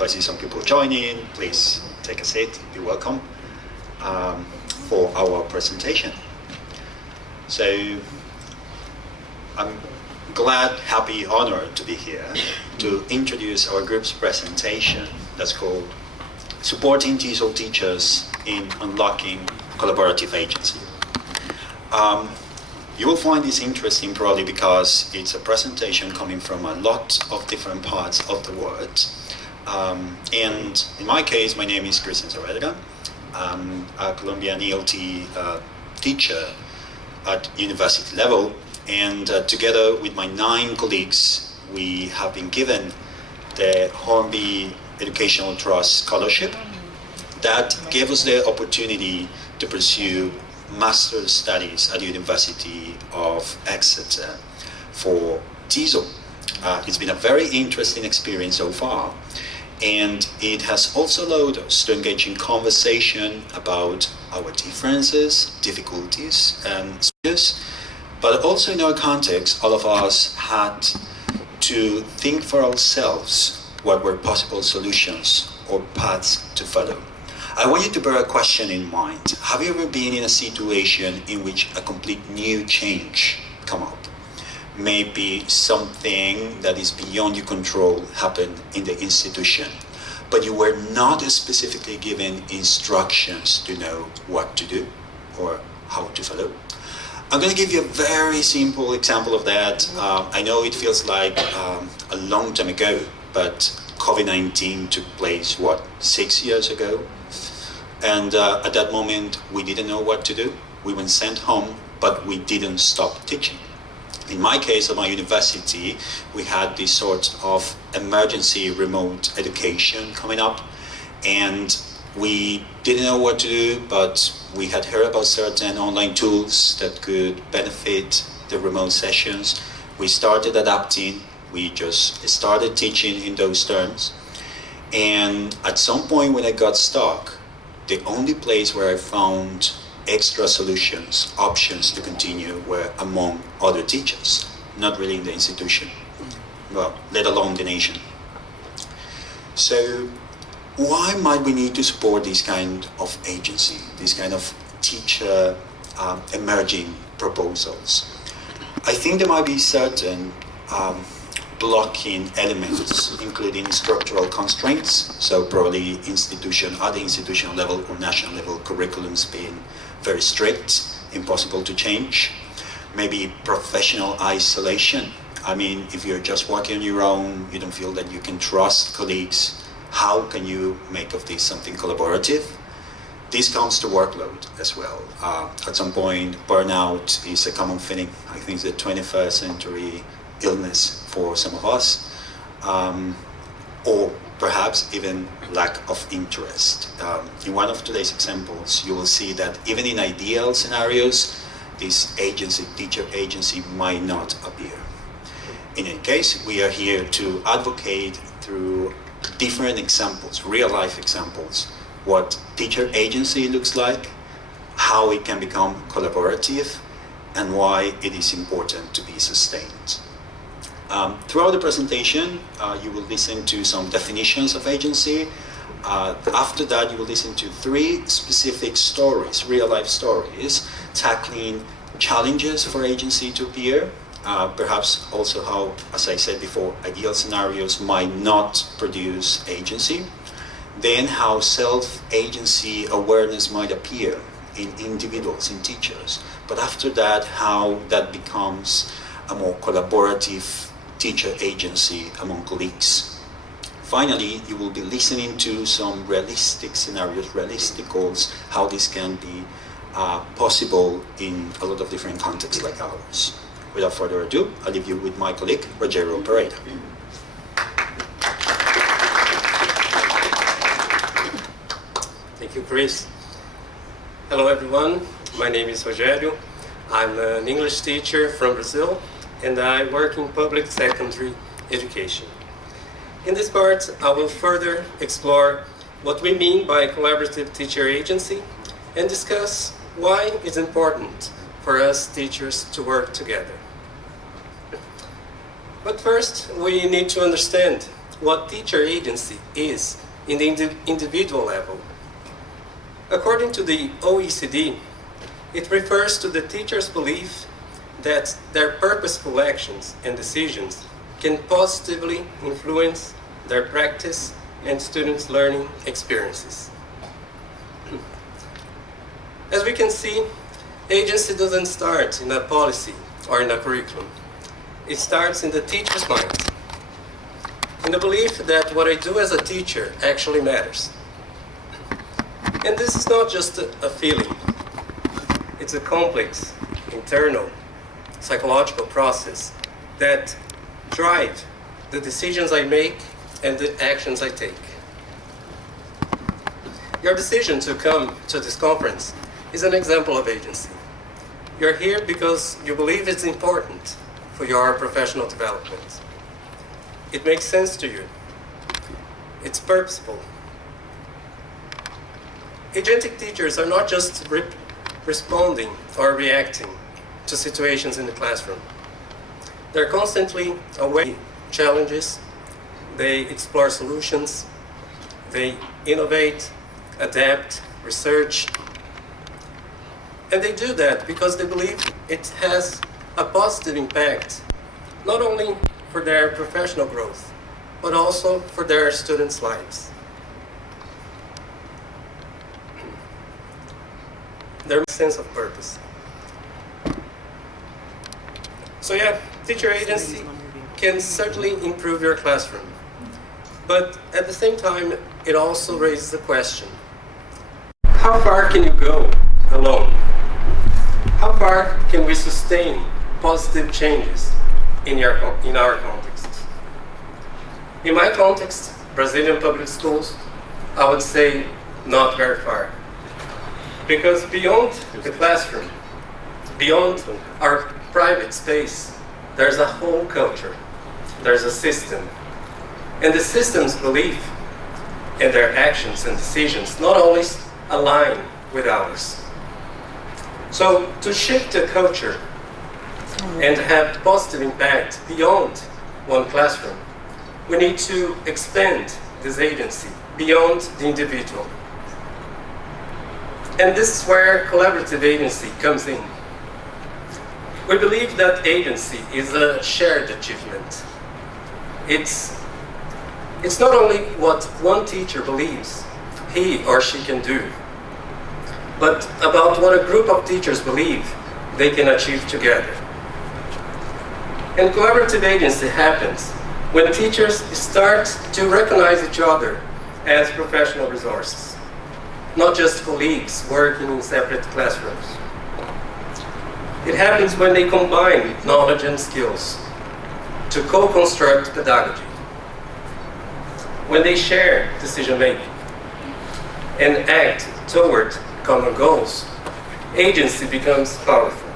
I see some people joining. Please take a seat. You're welcome for our presentation. So I'm glad, happy, honored to be here to introduce our group's presentation that's called Supporting TESOL Teachers in Unlocking Collaborative Agency. You will find this interesting probably because it's a presentation coming from a lot of different parts of the world. And in my case, my name is Christian Saavedra. I'm a Colombian ELT teacher at university level, and together with my 9 colleagues, we have been given the Hornby Educational Trust Scholarship that gave us the opportunity to pursue master's studies at the University of Exeter for TESOL. It's been a very interesting experience so far, and it has also allowed us to engage in conversation about our differences, difficulties, and issues. But also in our context, all of us had to think for ourselves what were possible solutions or paths to follow. I want you to bear a question in mind. Have you ever been in a situation in which a complete new change come up? Maybe something that is beyond your control happened in the institution, but you were not specifically given instructions to know what to do or how to follow. I'm going to give you a very simple example of that. I know it feels like a long time ago, but COVID-19 took place, 6 years ago? And at that moment, we didn't know what to do. We were sent home, but we didn't stop teaching. In my case, at my university, we had this sort of emergency remote education coming up, and we didn't know what to do, but we had heard about certain online tools that could benefit the remote sessions. We started adapting. We just started teaching in those terms. And at some point when I got stuck, the only place where I found extra solutions, options to continue, were among other teachers, not really in the institution, well, let alone the nation. So why might we need to support this kind of agency, this kind of teacher emerging proposals? I think there might be certain blocking elements, including structural constraints, so probably at the institutional level or national level, curriculums being very strict, impossible to change. Maybe professional isolation. I mean, if you're just working on your own, you don't feel that you can trust colleagues, how can you make of this something collaborative? This comes to workload as well. At some point, burnout is a common feeling. I think it's the 21st century illness for some of us, or perhaps even lack of interest. In one of today's examples, you will see that even in ideal scenarios, this agency, teacher agency, might not appear. In any case, we are here to advocate through different examples, real-life examples, what teacher agency looks like, how it can become collaborative, and why it is important to be sustained. Throughout the presentation, you will listen to some definitions of agency. After that, you will listen to 3 specific stories, real-life stories, tackling challenges for agency to appear, perhaps also how, as I said before, ideal scenarios might not produce agency, then how self-agency awareness might appear in individuals, in teachers, but after that, how that becomes a more collaborative teacher agency among colleagues. Finally, you will be listening to some realistic scenarios, realistic goals, how this can be possible in a lot of different contexts like ours. Without further ado, I'll leave you with my colleague, Rogero Pereira. Thank you, Chris. Hello, everyone. My name is Rogério. I'm an English teacher from Brazil, and I work in public secondary education. In this part, I will further explore what we mean by collaborative teacher agency and discuss why it's important for us teachers to work together. But first, we need to understand what teacher agency is in the individual level. According to the OECD, it refers to the teacher's belief that their purposeful actions and decisions can positively influence their practice and students' learning experiences. As we can see, agency doesn't start in a policy or in a curriculum. It starts in the teacher's mind, in the belief that what I do as a teacher actually matters. And this is not just a feeling. It's a complex, internal, psychological process that drive the decisions I make and the actions I take. Your decision to come to this conference is an example of agency. You're here because you believe it's important for your professional development. It makes sense to you. It's purposeful. Agentic teachers are not just responding or reacting to situations in the classroom. They're constantly aware of challenges, they explore solutions, they innovate, adapt, research, and they do that because they believe it has a positive impact, not only for their professional growth, but also for their students' lives. Their sense of purpose. So yeah, teacher agency can certainly improve your classroom. But at the same time, it also raises the question, how far can you go alone? How far can we sustain positive changes in our context? In my context, Brazilian public schools, I would say not very far. Because beyond the classroom, beyond our private space, there's a whole culture, there's a system. And the system's belief and their actions and decisions not always align with ours. So to shift the culture and have positive impact beyond one classroom, we need to expand this agency beyond the individual. And this is where collaborative agency comes in. We believe that agency is a shared achievement. It's not only what one teacher believes he or she can do, but about what a group of teachers believe they can achieve together. And collaborative agency happens when teachers start to recognize each other as professional resources, not just colleagues working in separate classrooms. It happens when they combine knowledge and skills to co-construct pedagogy, when they share decision-making and act toward common goals. Agency becomes powerful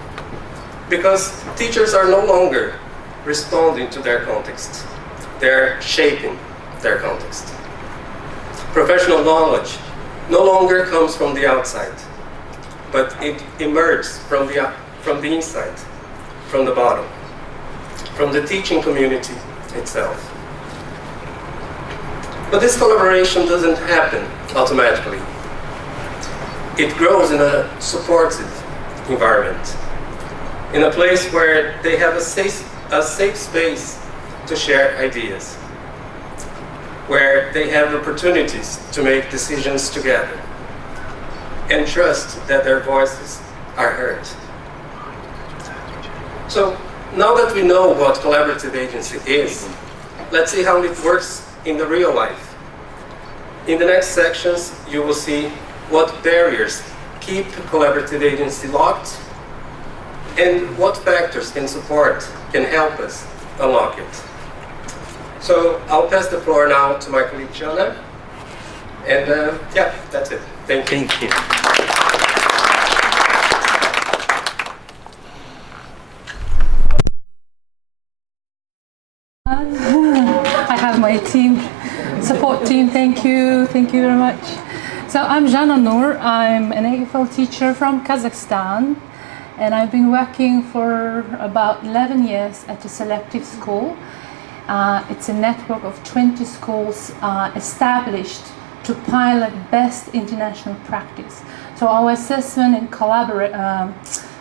because teachers are no longer responding to their context. They're shaping their context. Professional knowledge no longer comes from the outside, but it emerges from the inside, from the bottom, from the teaching community itself. But this collaboration doesn't happen automatically. It grows in a supportive environment, in a place where they have a safe space to share ideas, where they have opportunities to make decisions together, and trust that their voices are heard. So now that we know what collaborative agency is, let's see how it works in the real life. In the next sections, you will see what barriers keep collaborative agency locked and what factors can help us unlock it. So I'll pass the floor now to my colleague Jana, and yeah, that's it. Thank you. Thank you. I have my support team. Thank you very much. So I'm Jana Noor. I'm an IATEFL teacher from Kazakhstan, and I've been working for about 11 years at a selective school. It's a network of 20 schools established to pilot best international practice. So our assessment and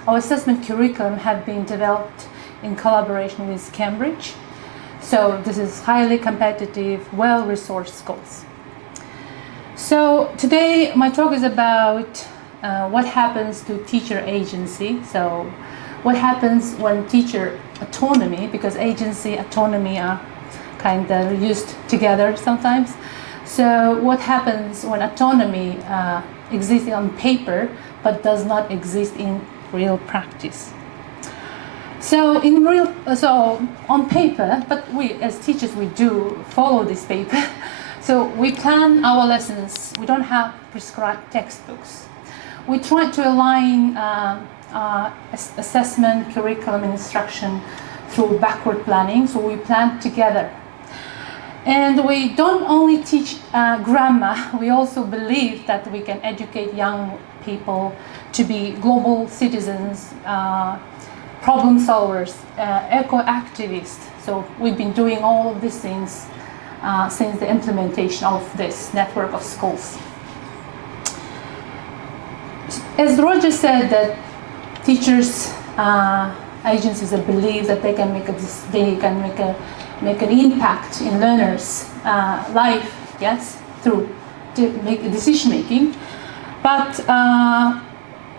our assessment curriculum have been developed in collaboration with Cambridge. So this is highly competitive, well-resourced schools. So today my talk is about what happens to teacher agency. So what happens when teacher autonomy, because agency, autonomy are kind of used together sometimes. So what happens when autonomy exists on paper but does not exist in real practice? So on paper, but we as teachers, we do follow this paper. So we plan our lessons. We don't have prescribed textbooks. We try to align assessment, curriculum, and instruction through backward planning. So we plan together. And we don't only teach grammar, we also believe that we can educate young people to be global citizens, problem solvers, eco-activists. So we've been doing all of these things since the implementation of this network of schools. As Roger said, that teachers, agencies that believe that they can make an impact in learners' life, yes, through decision making. But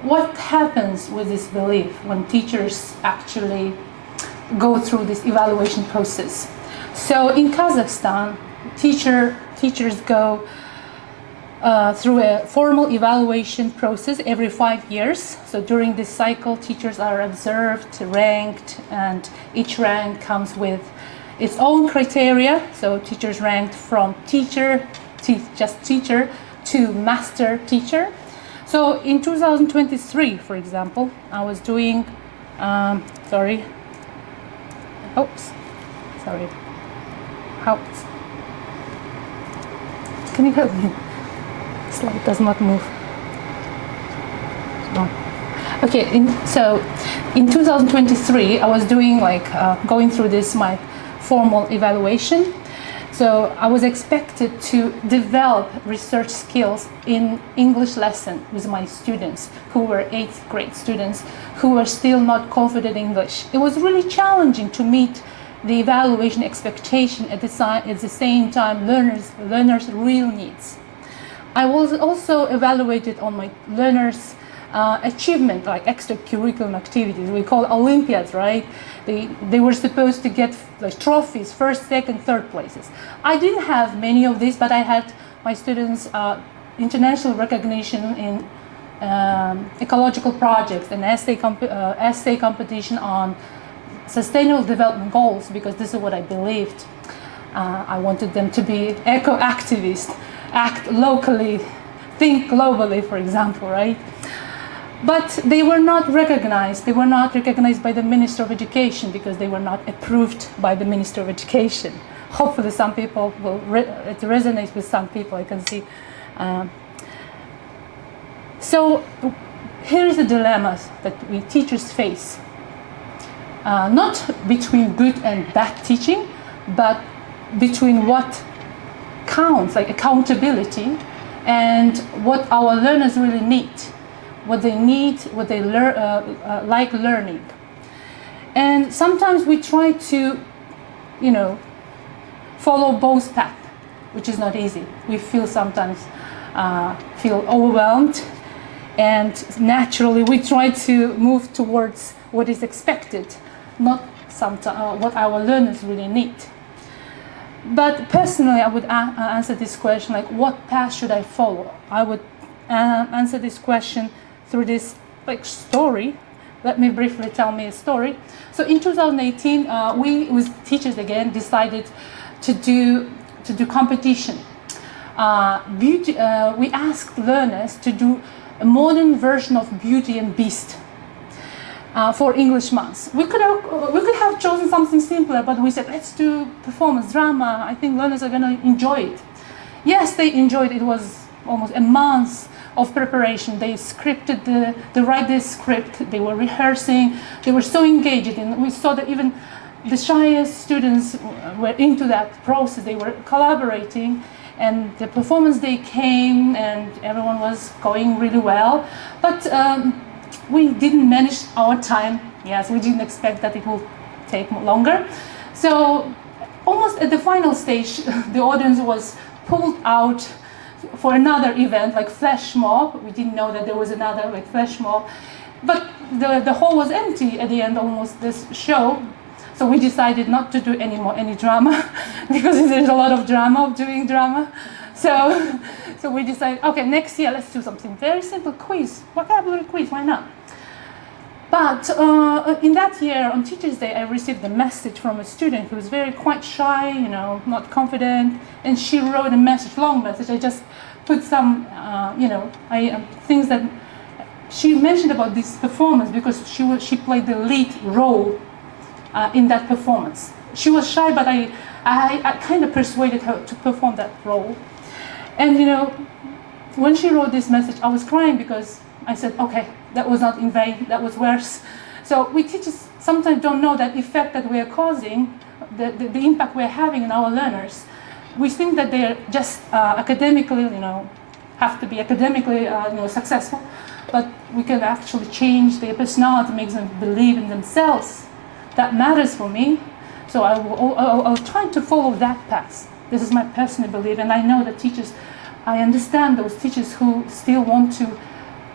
what happens with this belief when teachers actually go through this evaluation process? So in Kazakhstan, teachers go through a formal evaluation process every 5 years. So during this cycle, teachers are observed, ranked, and each rank comes with its own criteria. So teachers ranked from teacher, just teacher, to master teacher. So in 2023, for example, I was doing, sorry. Can you help me? Slide does not move. No. Okay, so in 2023, I was doing going through this, my formal evaluation. So I was expected to develop research skills in English lesson with my students who were 8th grade students who were still not confident in English. It was really challenging to meet the evaluation expectation at the same time learners' real needs. I was also evaluated on my learners' achievement, like extracurricular activities. We call Olympiads, right? They were supposed to get trophies, first, second, third places. I didn't have many of these, but I had my students international recognition in ecological projects and essay competition on sustainable development goals, because this is what I believed. I wanted them to be eco-activists, act locally, think globally, for example, right? But they were not recognized. They were not recognized by the Minister of Education because they were not approved by the Minister of Education. Hopefully some people will, it resonates with some people, I can see. So here is the dilemma that we teachers face. Not between good and bad teaching, but between what counts, like accountability, and what our learners really need. What they need, what they like learning. And sometimes we try to, follow both paths, which is not easy. We sometimes feel overwhelmed, and naturally we try to move towards what is expected, not what our learners really need. But personally, I would answer this question, like, what path should I follow? I would answer this question through this story. Let me briefly tell me a story. So in 2018, we, with teachers again, decided to do competition. We asked learners to do a modern version of Beauty and Beast for English months. We could have chosen something simpler, but we said, let's do performance drama. I think learners are going to enjoy it. Yes, they enjoyed it. It was almost a month of preparation. They scripted, they write the script, they were rehearsing, they were so engaged, and we saw that even the shyest students were into that process. They were collaborating, and the performance day came, and everyone was going really well. But we didn't manage our time. Yes, we didn't expect that it will take longer. So almost at the final stage, the audience was pulled out for another event, like flash mob. We didn't know that there was another like flash mob. But the hall was empty at the end, almost this show. So we decided not to do any drama because there's a lot of drama of doing drama. So we decided, okay, next year let's do something very simple, quiz, vocabulary quiz, why not? But in that year, on Teachers' Day, I received a message from a student who was quite shy, not confident, and she wrote a message, long message. I just put some, things that she mentioned about this performance because she played the lead role in that performance. She was shy, but I kind of persuaded her to perform that role. And when she wrote this message, I was crying because I said, okay, that was not in vain, that was worse. So we teachers sometimes don't know that effect that we are causing, the impact we're having on our learners. We think that they're just academically, have to be academically successful, but we can actually change their personality, make them believe in themselves. That matters for me. So I'll try to follow that path. This is my personal belief, and I know that teachers, I understand those teachers who still want to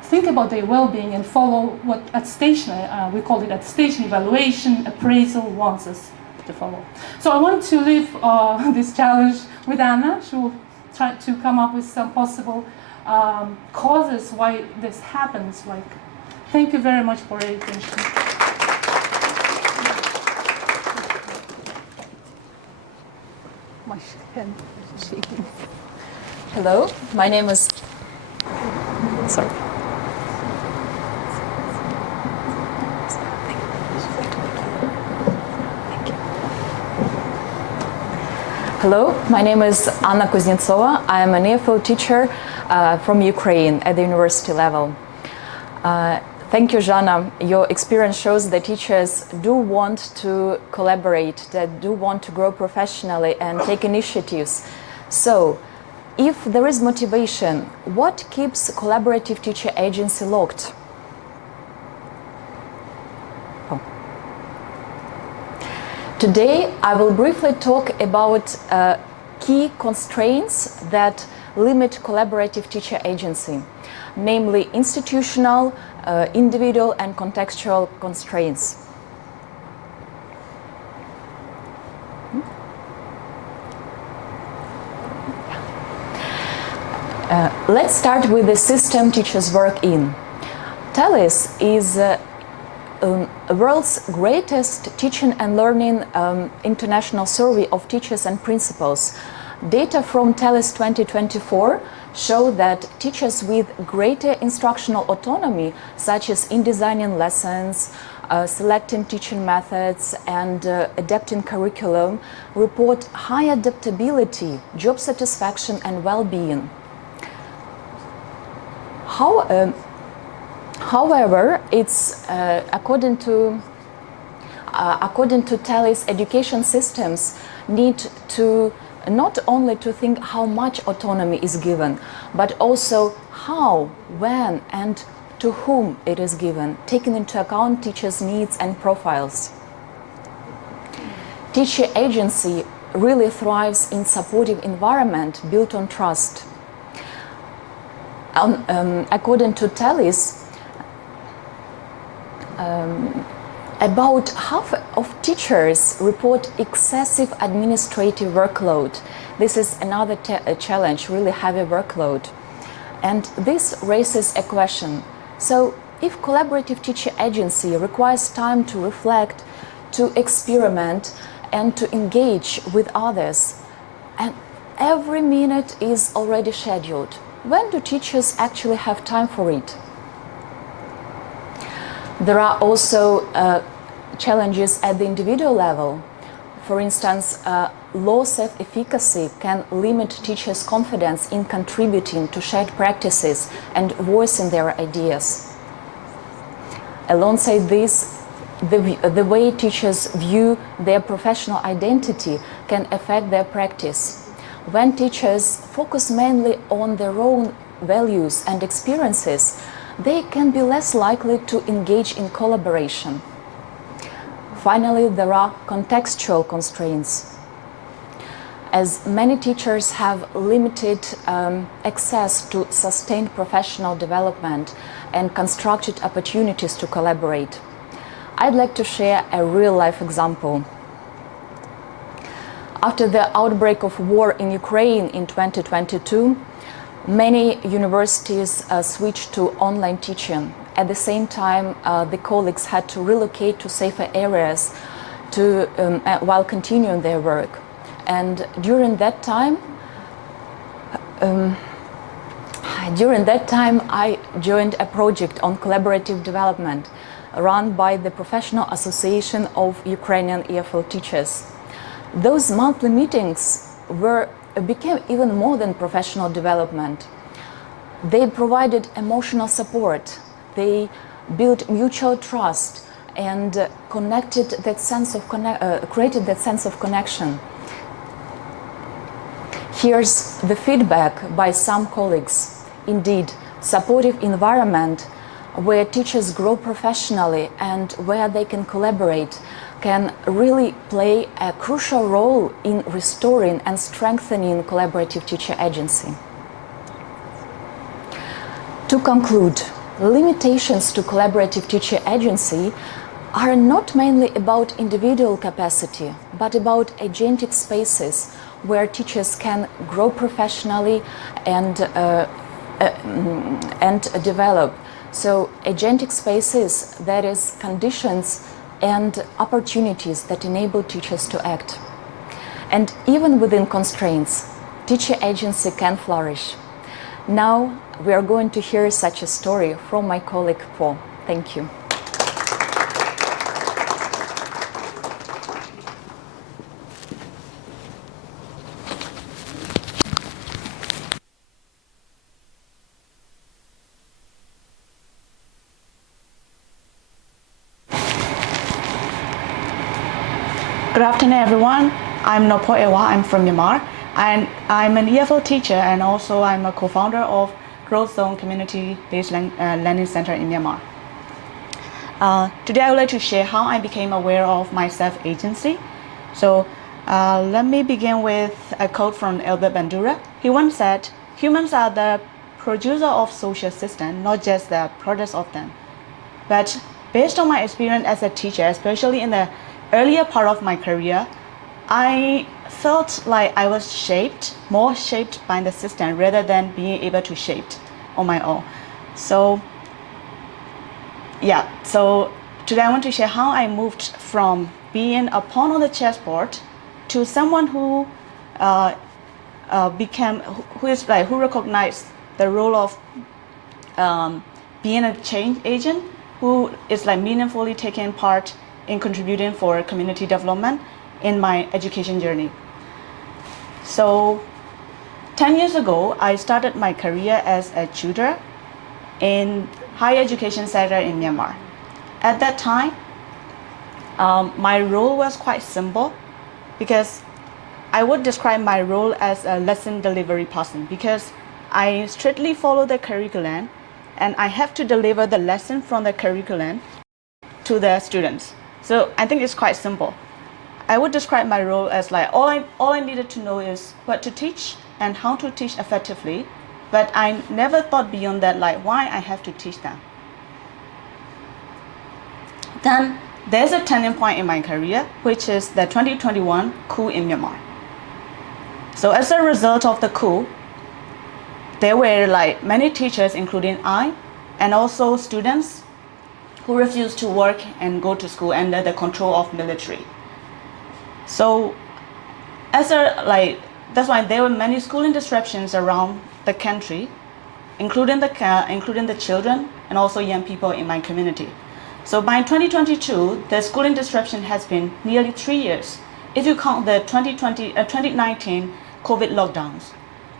think about their well-being and follow what we call it attestation, evaluation, appraisal wants us to follow. So I want to leave this challenge with Anna. She will try to come up with some possible causes why this happens. Thank you very much for your attention. My hand is shaking. Hello, my name is... Sorry. Hello, my name is Anna Kuznetsova. I am an IATEFL teacher from Ukraine at the university level. Thank you, Zhana. Your experience shows that teachers do want to collaborate, that do want to grow professionally and take initiatives. So, if there is motivation, what keeps collaborative teacher agency locked? Today, I will briefly talk about key constraints that limit collaborative teacher agency, namely institutional, individual and contextual constraints. Let's start with the system teachers work in. TESOL is the world's greatest teaching and learning international survey of teachers and principals. Data from TESOL 2024 show that teachers with greater instructional autonomy, such as in designing lessons, selecting teaching methods, and adapting curriculum, report high adaptability, job satisfaction, and well-being. However, it's according to TESOL's education systems need to not only to think how much autonomy is given, but also how, when, and to whom it is given, taking into account teachers' needs and profiles. Teacher agency really thrives in supportive environment built on trust. According to TESOL, about half of teachers report excessive administrative workload. This is another challenge, really heavy workload. And this raises a question. So, if collaborative teacher agency requires time to reflect, to experiment, and to engage with others, and every minute is already scheduled, when do teachers actually have time for it? There are also challenges at the individual level. For instance, low self-efficacy can limit teachers' confidence in contributing to shared practices and voicing their ideas. Alongside this, the way teachers view their professional identity can affect their practice. When teachers focus mainly on their own values and experiences, they can be less likely to engage in collaboration. Finally, there are contextual constraints. As many teachers have limited access to sustained professional development and constructed opportunities to collaborate, I'd like to share a real-life example. After the outbreak of war in Ukraine in 2022, many universities switched to online teaching. At the same time, the colleagues had to relocate to safer areas while continuing their work. And during that time, I joined a project on collaborative development run by the Professional Association of Ukrainian IATEFL Teachers. Those monthly meetings became even more than professional development. They provided emotional support, they built mutual trust, and created that sense of connection. Here's the feedback by some colleagues. Indeed, supportive environment where teachers grow professionally and where they can collaborate can really play a crucial role in restoring and strengthening collaborative teacher agency. To conclude, limitations to collaborative teacher agency are not mainly about individual capacity, but about agentic spaces where teachers can grow professionally and develop. So agentic spaces, that is, conditions and opportunities that enable teachers to act. And even within constraints, teacher agency can flourish. Now we are going to hear such a story from my colleague Paul. Thank you. Good afternoon, everyone. I'm Nopo Ewa. I'm from Myanmar, and I'm an EFL teacher, and also I'm a co-founder of Growth Zone Community-Based Learning Center in Myanmar. Today, I would like to share how I became aware of my self-agency. So, let me begin with a quote from Albert Bandura. He once said, "Humans are the producer of social systems, not just the products of them." But based on my experience as a teacher, especially in the earlier part of my career, I felt like I was more shaped by the system rather than being able to shape on my own. So today I want to share how I moved from being a pawn on the chessboard to someone who recognized the role of being a change agent, who is meaningfully taking part in contributing for community development in my education journey. So 10 years ago, I started my career as a tutor in higher education sector in Myanmar. At that time, my role was quite simple, because I would describe my role as a lesson delivery person, because I strictly follow the curriculum and I have to deliver the lesson from the curriculum to the students. So I think it's quite simple. I would describe my role as all I needed to know is what to teach and how to teach effectively, but I never thought beyond that, why I have to teach them. Then there's a turning point in my career, which is the 2021 coup in Myanmar. So as a result of the coup, there were many teachers, including I, and also students who refused to work and go to school under the control of military. So that's why there were many schooling disruptions around the country, including the children and also young people in my community. So by 2022, the schooling disruption has been nearly 3 years, if you count the 2019 COVID lockdowns.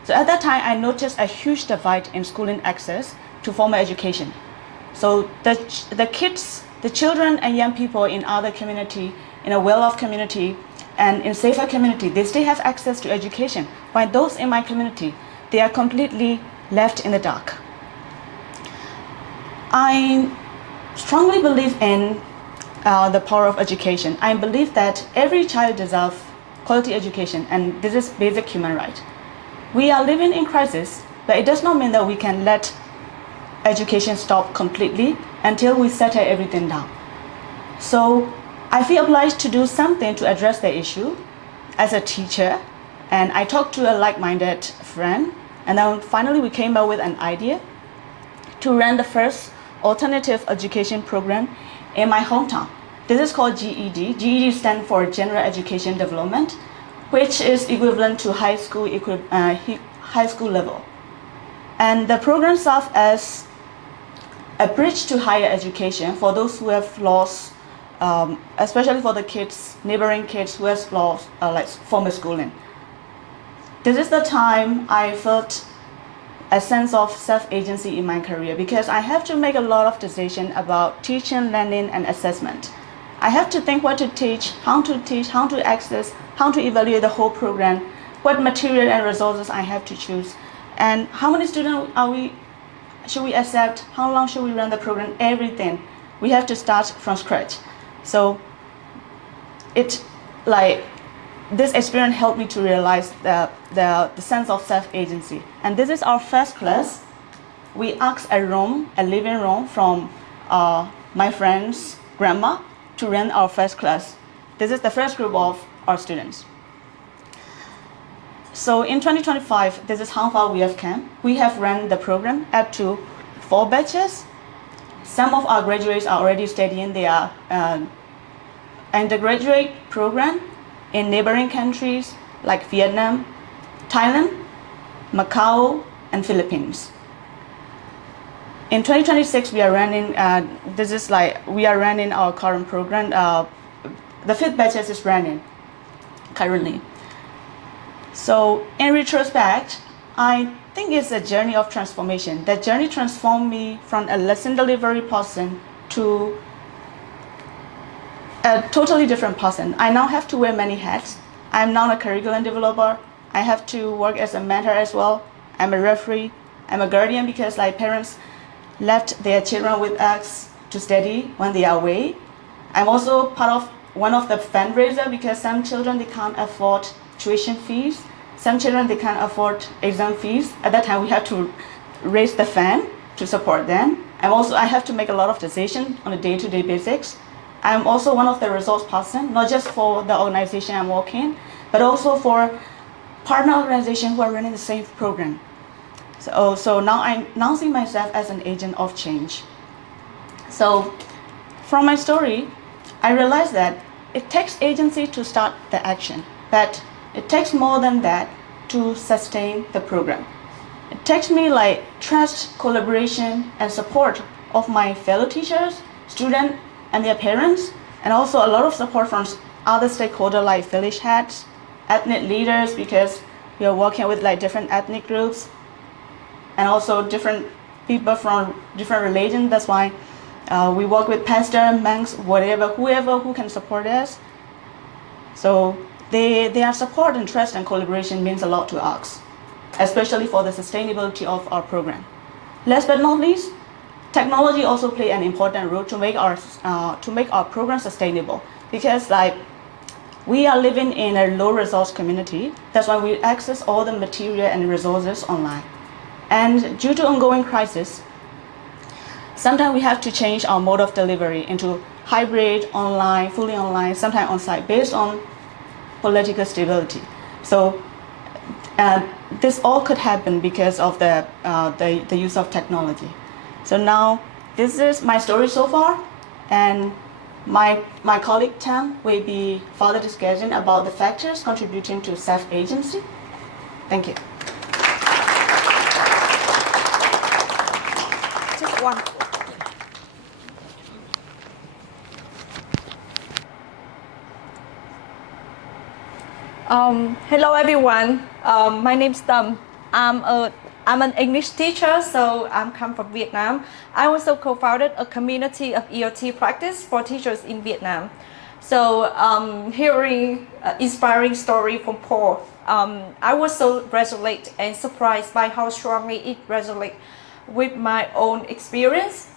So at that time, I noticed a huge divide in schooling access to formal education. So the kids the children and young people in other community, in a well-off community, and in safer community, they still have access to education, while those in my community, they are completely left in the dark. I strongly believe in the power of education. I believe that every child deserves quality education, and this is basic human right. We are living in crisis, but it does not mean that we can let education stop completely until we settle everything down. So I feel obliged to do something to address the issue as a teacher, and I talked to a like-minded friend, and then finally we came up with an idea to run the first alternative education program in my hometown. This is called GED. GED stands for General Education Development, which is equivalent to high school level. And the program serves as a bridge to higher education for those who have lost, especially for the kids, neighboring kids who have lost like formal schooling. This is the time I felt a sense of self-agency in my career, because I have to make a lot of decisions about teaching, learning, and assessment. I have to think what to teach, how to access, how to evaluate the whole program, what material and resources I have to choose, and how many students should we accept, how long should we run the program, everything. We have to start from scratch. So this experience helped me to realize the sense of self-agency. And this is our first class. We asked a living room from my friend's grandma to run our first class. This is the first group of our students. So in 2025, this is how far we have come. We have run the program up to 4 batches. Some of our graduates are already studying their undergraduate program in neighboring countries like Vietnam, Thailand, Macau, and Philippines. In 2026, we are running. We are running our current program. The 5th batch is running currently. So in retrospect, I think it's a journey of transformation. That journey transformed me from a lesson delivery person to a totally different person. I now have to wear many hats. I'm now a curriculum developer. I have to work as a mentor as well. I'm a referee. I'm a guardian because parents left their children with us to study when they are away. I'm also one of the fundraiser because some children, they can't afford tuition fees. Some children, they can't afford exam fees. At that time, we have to raise the fund to support them. I have to make a lot of decisions on a day-to-day basis. I'm also one of the resource person, not just for the organization I'm working, but also for partner organizations who are running the same program. So now I'm seeing myself as an agent of change. So from my story, I realized that it takes agency to start the action, but it takes more than that to sustain the program. It takes me trust, collaboration, and support of my fellow teachers, students, and their parents, and also a lot of support from other stakeholders like village heads, ethnic leaders, because we are working with different ethnic groups, and also different people from different religions. That's why we work with pastors, monks, whoever who can support us. So their support and trust and collaboration means a lot to us, especially for the sustainability of our program. Last but not least, technology also play an important role to make our program sustainable, because we are living in a low resource community. That's why we access all the material and resources online. And due to ongoing crisis, sometimes we have to change our mode of delivery into hybrid, online, fully online, sometimes on-site, based on political stability. So this all could happen because of the use of technology. So now this is my story so far, and my colleague Tam will be further discussing about the factors contributing to self-agency. Thank you. Just one. Hello everyone. My name is Tam. I'm a I'm an English teacher, so I'm come from Vietnam. I also co-founded a community of EOT practice for teachers in Vietnam. So hearing inspiring story from Paul, I was so resolute and surprised by how strongly it resonates with my own experience.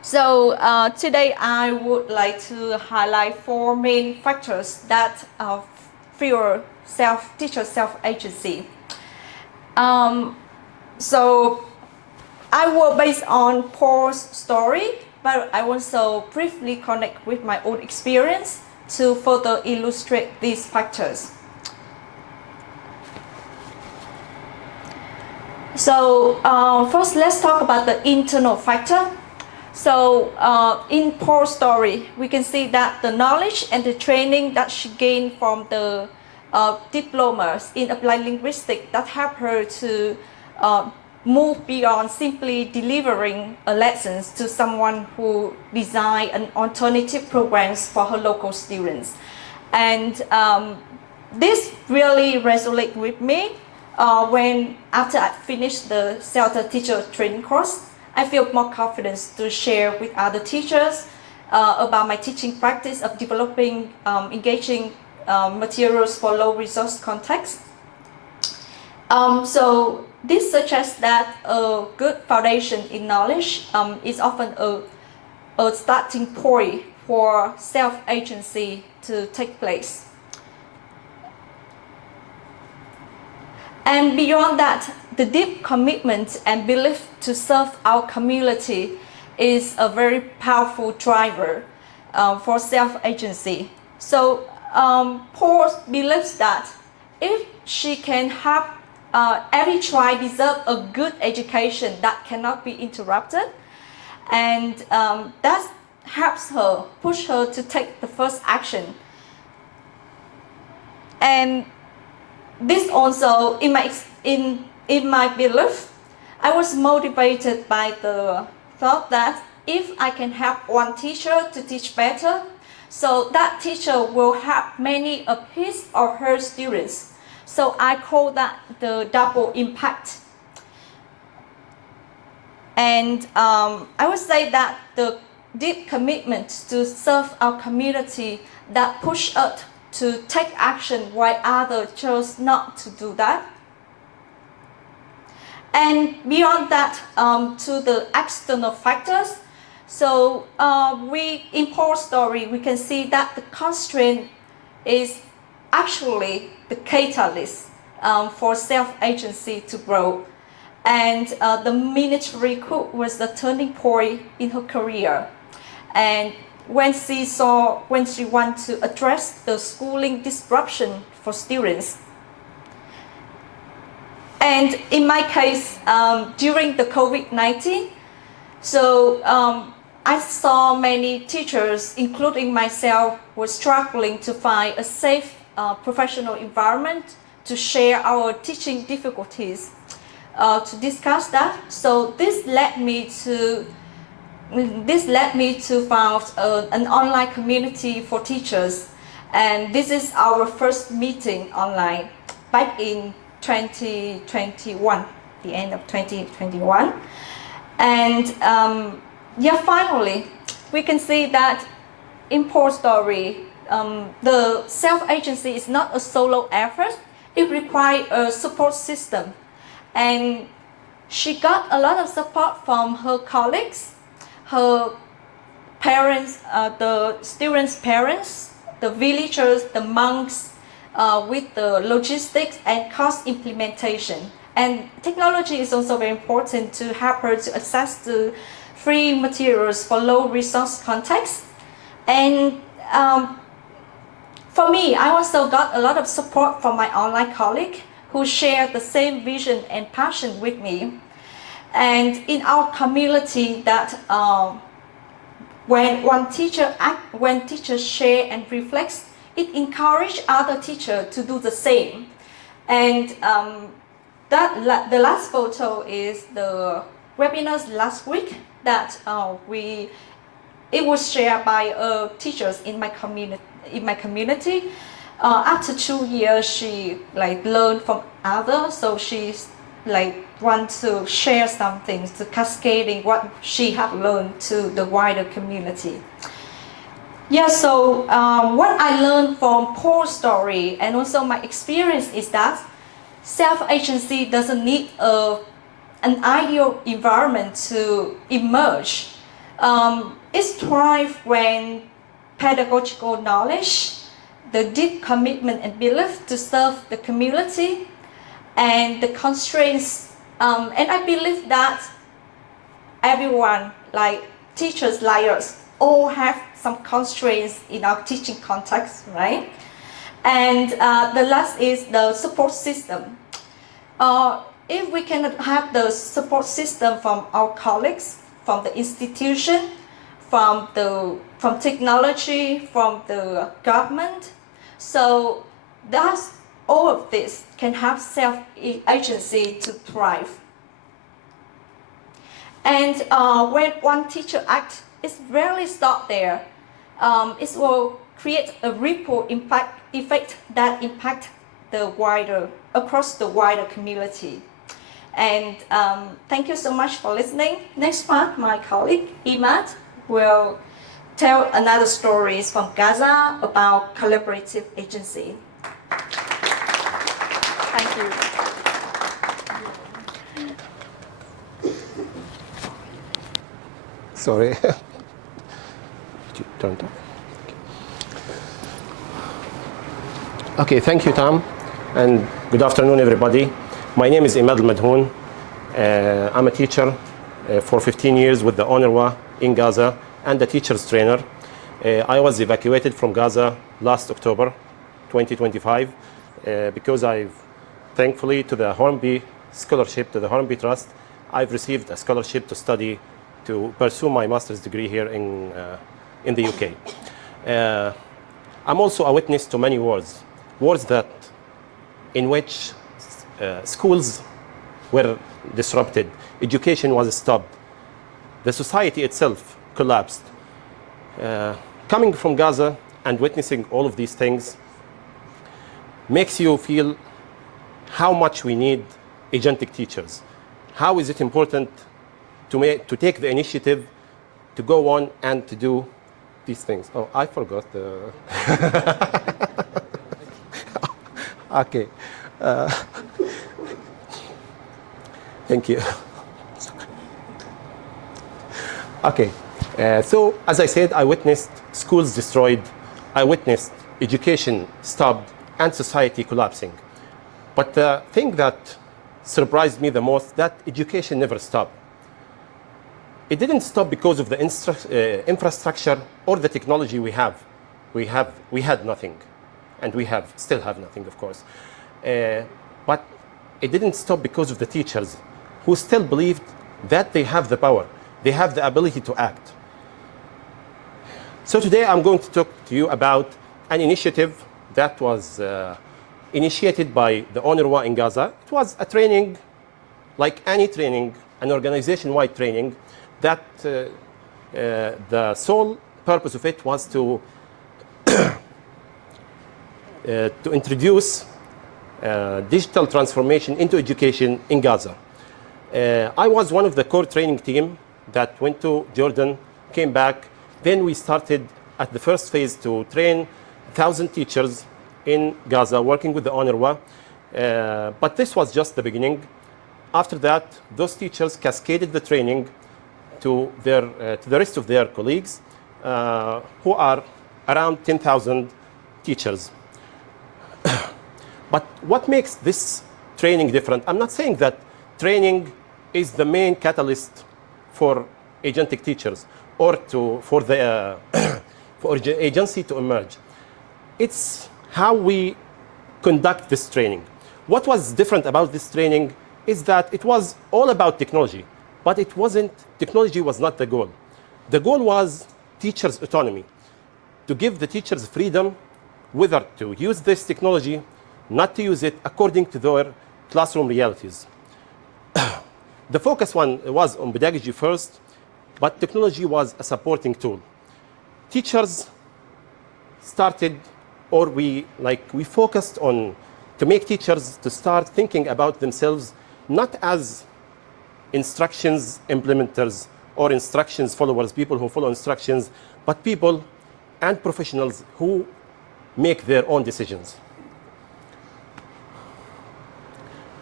So today I would like to highlight 4 main factors that fuel teacher self-agency. So I will base on Paul's story, but I also briefly connect with my own experience to further illustrate these factors. So first, let's talk about the internal factor. So in Paul's story, we can see that the knowledge and the training that she gained from the diplomas in applied linguistics that helped her to move beyond simply delivering lessons to someone who designed an alternative programs for her local students. And this really resonated with me when after I finished the CELTA teacher training course. I feel more confidence to share with other teachers about my teaching practice of developing engaging materials for low resource context. So this suggests that a good foundation in knowledge is often a starting point for self-agency to take place. And beyond that, the deep commitment and belief to serve our community is a very powerful driver for self-agency. So Paul believes that if she can help every child deserve a good education that cannot be interrupted, and that helps her, push her to take the first action. And this also, in my belief, I was motivated by the thought that if I can help one teacher to teach better, so that teacher will help many of his or her students. So I call that the double impact. And I would say that the deep commitment to serve our community that push us to take action while others chose not to do that. And beyond that, to the external factors. So in Paul's story, we can see that the constraint is actually the catalyst for self-agency to grow. And the military coup was the turning point in her career. And when she wanted to address the schooling disruption for students. And in my case, during the COVID-19, so I saw many teachers, including myself, were struggling to find a safe professional environment to share our teaching difficulties, to discuss that. So this led me to found an online community for teachers, and this is our first meeting online back in 2021, the end of 2021. And finally, we can see that in Paul's story, the self-agency is not a solo effort. It requires a support system. And she got a lot of support from her colleagues, her parents, the students' parents, the villagers, the monks, with the logistics and cost implementation. And technology is also very important to help her to access to free materials for low resource context. And for me, I also got a lot of support from my online colleague who share the same vision and passion with me. And in our community, that when teachers share and reflect, it encourages other teachers to do the same. And the last photo is the webinars last week that it was shared by teachers in my community. After 2 years, she learned from others, so she like want to share something, to cascading what she had learned to the wider community. Yeah, so what I learned from Paul's story and also my experience is that self-agency doesn't need an ideal environment to emerge. It thrives when pedagogical knowledge, the deep commitment and belief to serve the community, and the constraints. And I believe that everyone, like teachers like us, all have some constraints in our teaching context, right? And the last is the support system. If we cannot have the support system from our colleagues, from the institution, from technology, from the government, so that's all of this can have self-agency to thrive. And when one teacher acts, it's rarely stop there. It will create a ripple effect that impact across the wider community. And thank you so much for listening. Next part, my colleague Imad will tell another stories from Gaza about collaborative agency. Thank you. Sorry. Turn it off. Okay, thank you, Tom, and good afternoon, everybody. My name is Imad Al-Madhoun. I'm a teacher for 15 years with the UNRWA in Gaza and a teacher's trainer. I was evacuated from Gaza last October 2025 because thankfully to the Hornby scholarship, to the Hornby Trust, I've received a scholarship to study, to pursue my master's degree here in the UK. I'm also a witness to many wars that in which schools were disrupted, education was stopped, the society itself collapsed. Coming from Gaza and witnessing all of these things makes you feel how much we need agentic teachers. How is it important to take the initiative to go on and to do these things? Oh, I forgot the... Okay. Thank you. Okay. So, as I said, I witnessed schools destroyed. I witnessed education stopped and society collapsing. But the thing that surprised me the most, that education never stopped. It didn't stop because of the infrastructure or the technology we have. We had nothing, and we still have nothing, of course. But it didn't stop because of the teachers who still believed that they have the power, they have the ability to act. So today I'm going to talk to you about an initiative that was initiated by the UNRWA in Gaza. It was a training, like any training, an organization-wide training, that the sole purpose of it was to introduce digital transformation into education in Gaza. I was one of the core training team that went to Jordan, came back. Then we started at the first phase to train 1,000 teachers in Gaza working with the UNRWA. But this was just the beginning. After that, those teachers cascaded the training to the rest of their colleagues, who are around 10,000 teachers. But what makes this training different? I'm not saying that training is the main catalyst for agentic teachers or for agency to emerge. It's how we conduct this training. What was different about this training is that it was all about technology, but technology was not the goal. The goal was teachers' autonomy, to give the teachers freedom whether to use this technology, not to use it according to their classroom realities. The focus was on pedagogy first, but technology was a supporting tool. Teachers started, we focused on to make teachers to start thinking about themselves not as instructions implementers or instructions followers, people who follow instructions, but people and professionals who make their own decisions.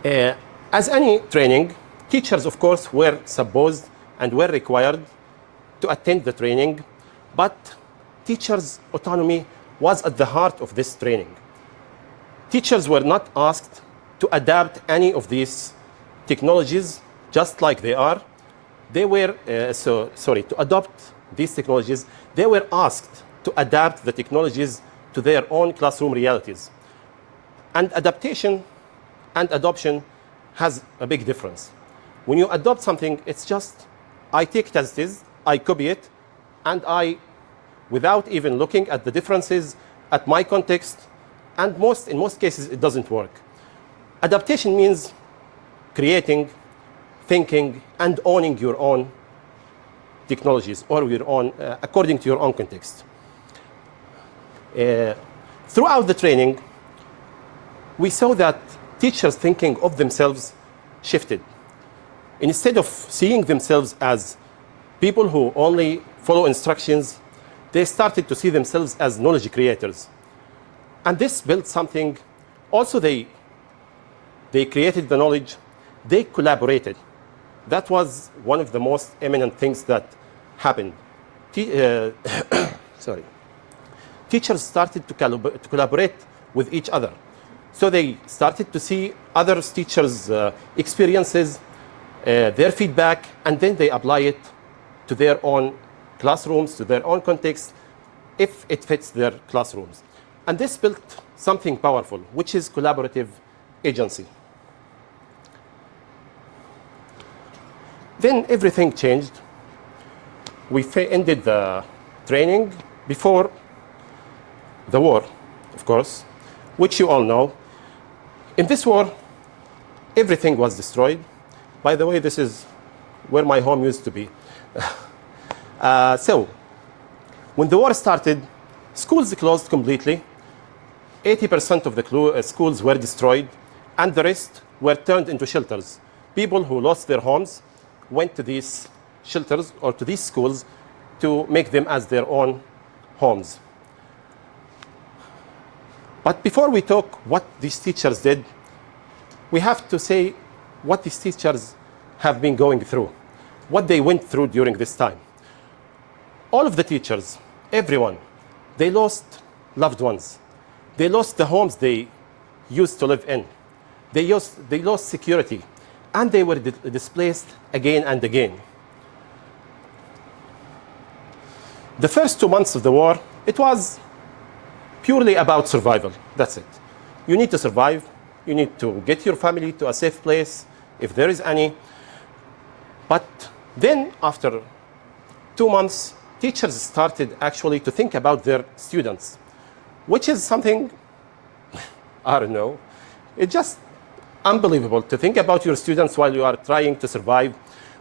As any training, teachers, of course, were supposed and were required to attend the training, but teachers' autonomy was at the heart of this training. Teachers were not asked to adapt any of these technologies just like they are. They were, to adopt these technologies, they were asked to adapt the technologies to their own classroom realities. And adaptation and adoption has a big difference. When you adopt something, it's just, I take it as it is, I copy it, and I, without even looking at the differences, at my context, and in most cases, it doesn't work. Adaptation means creating, thinking, and owning your own technologies or your own, according to your own context. Throughout the training, we saw that teachers' thinking of themselves shifted. Instead of seeing themselves as people who only follow instructions, they started to see themselves as knowledge creators. And this built something. Also, they created the knowledge. They collaborated. That was one of the most eminent things that happened. Teachers started to collaborate with each other. So they started to see other teachers' experiences, their feedback, and then they apply it to their own classrooms, to their own context, if it fits their classrooms. And this built something powerful, which is collaborative agency. Then everything changed. We ended the training before the war, of course, which you all know. In this war, everything was destroyed. By the way, this is where my home used to be. So, when the war started, schools closed completely. 80% of the schools were destroyed, and the rest were turned into shelters. People who lost their homes went to these shelters or to these schools to make them as their own homes. But before we talk what these teachers did, we have to say what these teachers have been going through, what they went through during this time. All of the teachers, everyone, they lost loved ones. They lost the homes they used to live in. They lost security, and they were displaced again and again. The first 2 months of the war, it was purely about survival. That's it. You need to survive. You need to get your family to a safe place, if there is any. But then, after 2 months, teachers started actually to think about their students, which is something, I don't know, it's just unbelievable to think about your students while you are trying to survive,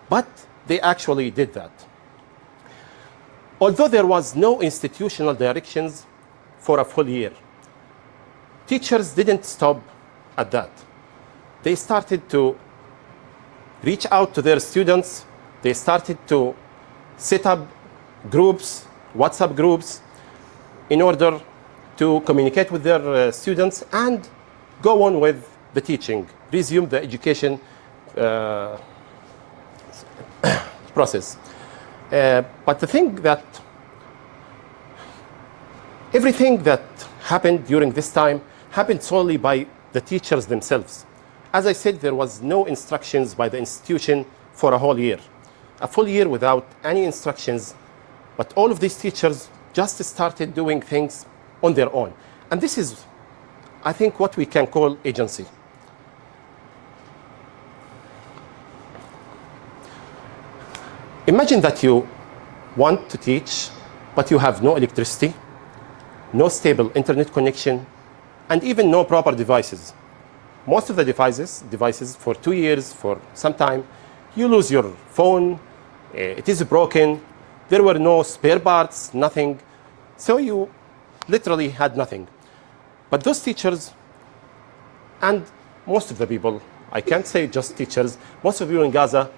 but they actually did that. Although there was no institutional directions for a full year, teachers didn't stop at that. They started to reach out to their students. They started to set up groups, WhatsApp groups, in order to communicate with their students and go on with the teaching, resume the education process. But the thing that everything that happened during this time happened solely by the teachers themselves. As I said, there was no instructions by the institution for a whole year. A full year without any instructions, but all of these teachers just started doing things on their own. And this is, I think, what we can call agency. Imagine that you want to teach, but you have no electricity, no stable internet connection, and even no proper devices. Most of the devices for 2 years, for some time, you lose your phone, it is broken, there were no spare parts, nothing. So you literally had nothing. But those teachers, and most of the people I can't say just teachers, most of you in Gaza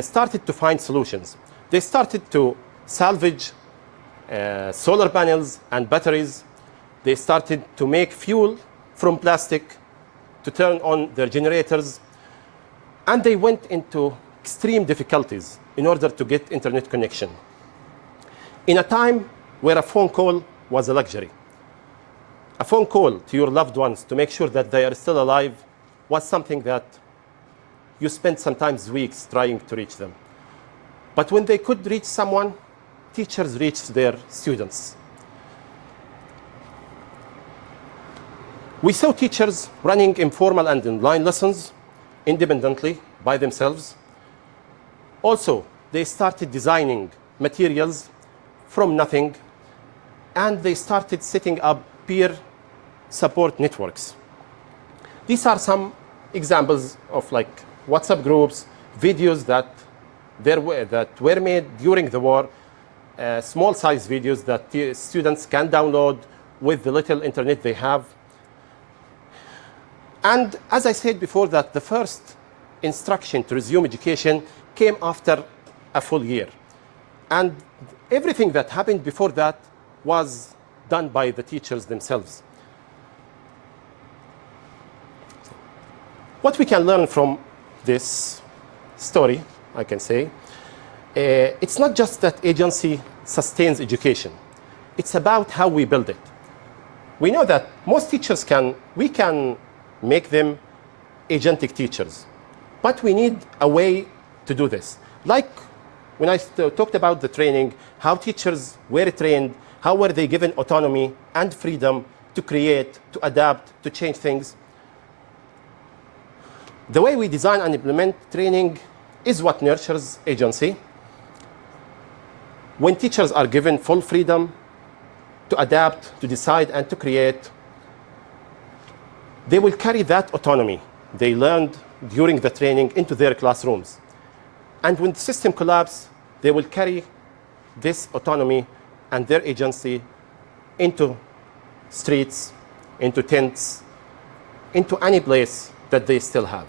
started to find solutions. They started to salvage solar panels and batteries. They started to make fuel from plastic to turn on their generators. And they went into extreme difficulties in order to get internet connection. In a time where a phone call was a luxury. A phone call to your loved ones to make sure that they are still alive was something that you spent sometimes weeks trying to reach them. But when they could reach someone, teachers reached their students. We saw teachers running informal and online lessons independently by themselves. Also, they started designing materials from nothing, and they started setting up peer support networks. These are some examples of like WhatsApp groups, videos that were made during the war, small size videos that students can download with the little internet they have. And as I said before, that the first instruction to resume education came after a full year. And everything that happened before that was done by the teachers themselves. What we can learn from this story, I can say, it's not just that agency sustains education. It's about how we build it. We know that most teachers we can make them agentic teachers, but we need a way to do this. Like when I talked about the training, how teachers were trained, how were they given autonomy and freedom to create, to adapt, to change things. The way we design and implement training is what nurtures agency. When teachers are given full freedom to adapt, to decide, and to create, they will carry that autonomy they learned during the training into their classrooms. And when the system collapses, they will carry this autonomy and their agency into streets, into tents, into any place that they still have.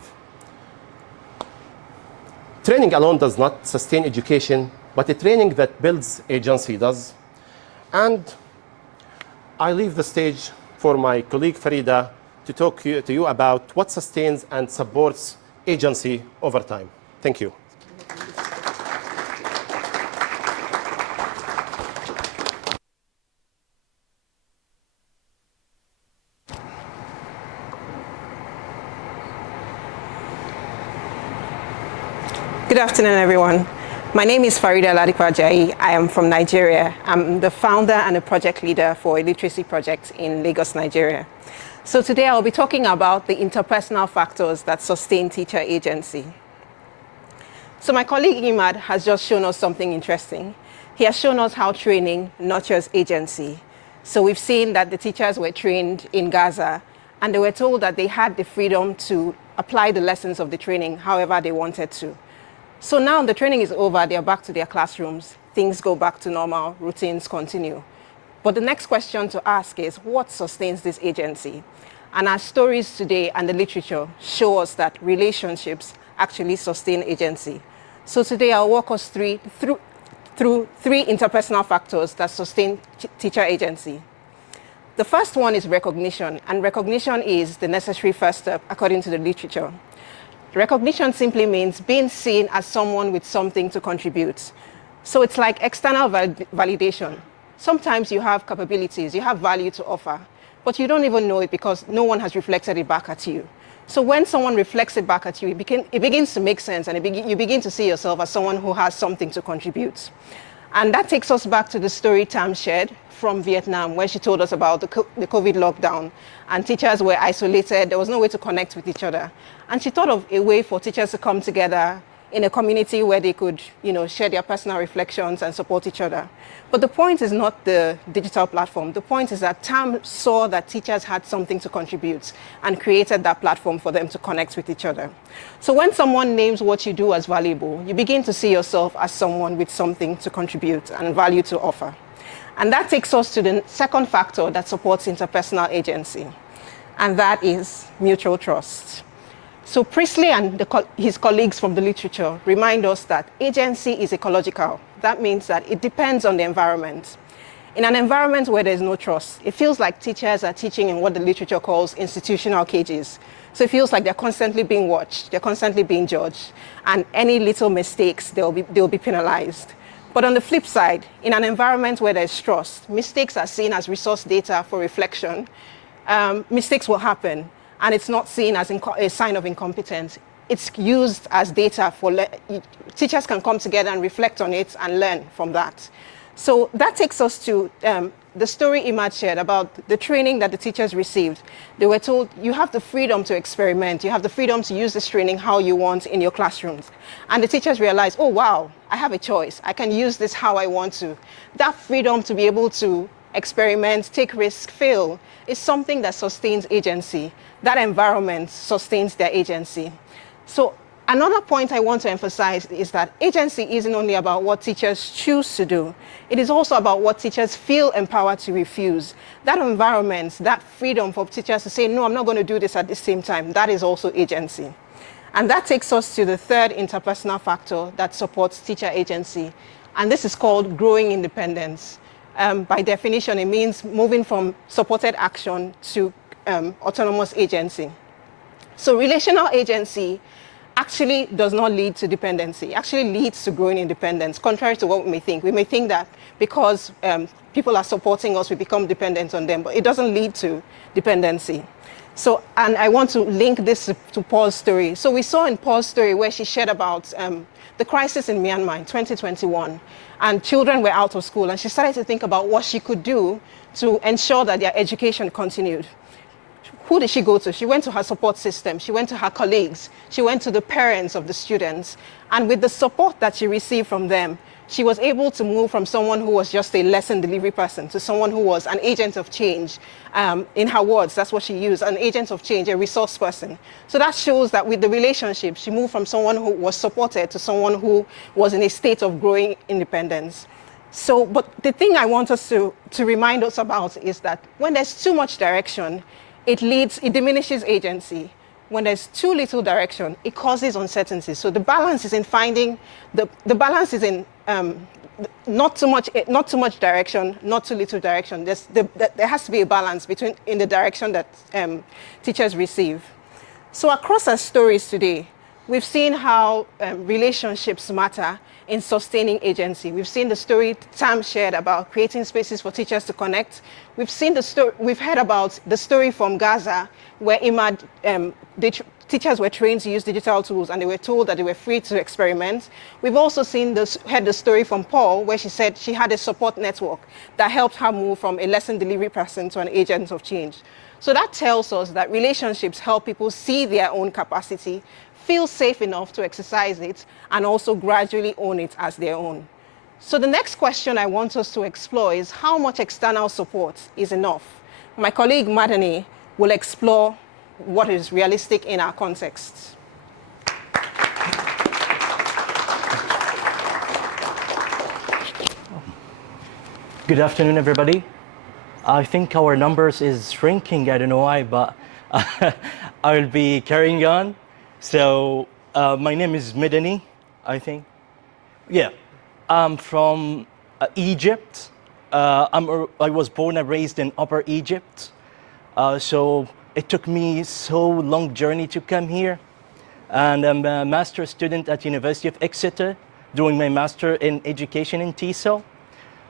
Training alone does not sustain education, but a training that builds agency does. And I leave the stage for my colleague Farida to talk to you about what sustains and supports agency over time. Thank you. Good afternoon, everyone. My name is Farida Ladikwa-Ajayi. I am from Nigeria. I'm the founder and a project leader for a literacy project in Lagos, Nigeria. So today I'll be talking about the interpersonal factors that sustain teacher agency. So my colleague Imad has just shown us something interesting. He has shown us how training nurtures agency. So we've seen that the teachers were trained in Gaza, and they were told that they had the freedom to apply the lessons of the training however they wanted to. So now the training is over, they're back to their classrooms, things go back to normal, routines continue. But the next question to ask is, what sustains this agency? And our stories today and the literature show us that relationships actually sustain agency. So today I'll walk us through three interpersonal factors that sustain teacher agency. The first one is recognition, and recognition is the necessary first step according to the literature. Recognition simply means being seen as someone with something to contribute. So it's like external validation. Sometimes you have capabilities, you have value to offer, but you don't even know it because no one has reflected it back at you. So when someone reflects it back at you, it begins to make sense, and you begin to see yourself as someone who has something to contribute. And that takes us back to the story Tam shared from Vietnam, where she told us about the COVID lockdown, and teachers were isolated. There was no way to connect with each other. And she thought of a way for teachers to come together in a community where they could, share their personal reflections and support each other. But the point is not the digital platform. The point is that Tam saw that teachers had something to contribute and created that platform for them to connect with each other. So when someone names what you do as valuable, you begin to see yourself as someone with something to contribute and value to offer. And that takes us to the second factor that supports interpersonal agency, and that is mutual trust. So Priestley and his colleagues from the literature remind us that agency is ecological. That means that it depends on the environment. In an environment where there's no trust, it feels like teachers are teaching in what the literature calls institutional cages. So it feels like they're constantly being watched, they're constantly being judged, and any little mistakes, they'll be penalized. But on the flip side, in an environment where there's trust, mistakes are seen as resource data for reflection. Mistakes will happen, and it's not seen as a sign of incompetence. It's used as data for teachers can come together and reflect on it and learn from that. So that takes us to the story Imad shared about the training that the teachers received. They were told, you have the freedom to experiment. You have the freedom to use this training how you want in your classrooms. And the teachers realized, oh, wow, I have a choice. I can use this how I want to. That freedom to be able to experiment, take risks, fail, is something that sustains agency. That environment sustains their agency. So another point I want to emphasize is that agency isn't only about what teachers choose to do. It is also about what teachers feel empowered to refuse. That environment, that freedom for teachers to say, no, I'm not going to do this at the same time, that is also agency. And that takes us to the third interpersonal factor that supports teacher agency. And this is called growing independence. By definition, it means moving from supported action to autonomous agency. So relational agency actually does not lead to dependency. It actually leads to growing independence, contrary to what we may think. We may think that because people are supporting us, we become dependent on them, but it doesn't lead to dependency. So, and I want to link this to Paul's story. So we saw in Paul's story where she shared about the crisis in Myanmar in 2021, and children were out of school, and she started to think about what she could do to ensure that their education continued. Who did she go to? She went to her support system. She went to her colleagues. She went to the parents of the students. And with the support that she received from them, she was able to move from someone who was just a lesson delivery person to someone who was an agent of change. In her words, that's what she used, an agent of change, a resource person. So that shows that with the relationship, she moved from someone who was supported to someone who was in a state of growing independence. So, but the thing I want us to remind us about is that when there's too much direction, it diminishes agency. When there's too little direction, it causes uncertainty. So the balance is in finding, the balance is in not too much direction, not too little direction. There has to be a balance in the direction that teachers receive. So across our stories today, we've seen how relationships matter in sustaining agency. We've seen the story Tam shared about creating spaces for teachers to connect. We've heard about the story from Gaza, where Imad, teachers were trained to use digital tools and they were told that they were free to experiment. We've also heard the story from Paul, where she said she had a support network that helped her move from a lesson delivery person to an agent of change. So that tells us that relationships help people see their own capacity, feel safe enough to exercise it, and also gradually own it as their own. So the next question I want us to explore is how much external support is enough? My colleague Madani will explore what is realistic in our context. Good afternoon, everybody. I think our numbers is shrinking. I don't know why, but I will be carrying on. So my name is Medani, I think. Yeah, I'm from Egypt. I was born and raised in Upper Egypt. So it took me so long journey to come here. And I'm a master student at University of Exeter, doing my master in education in TESOL.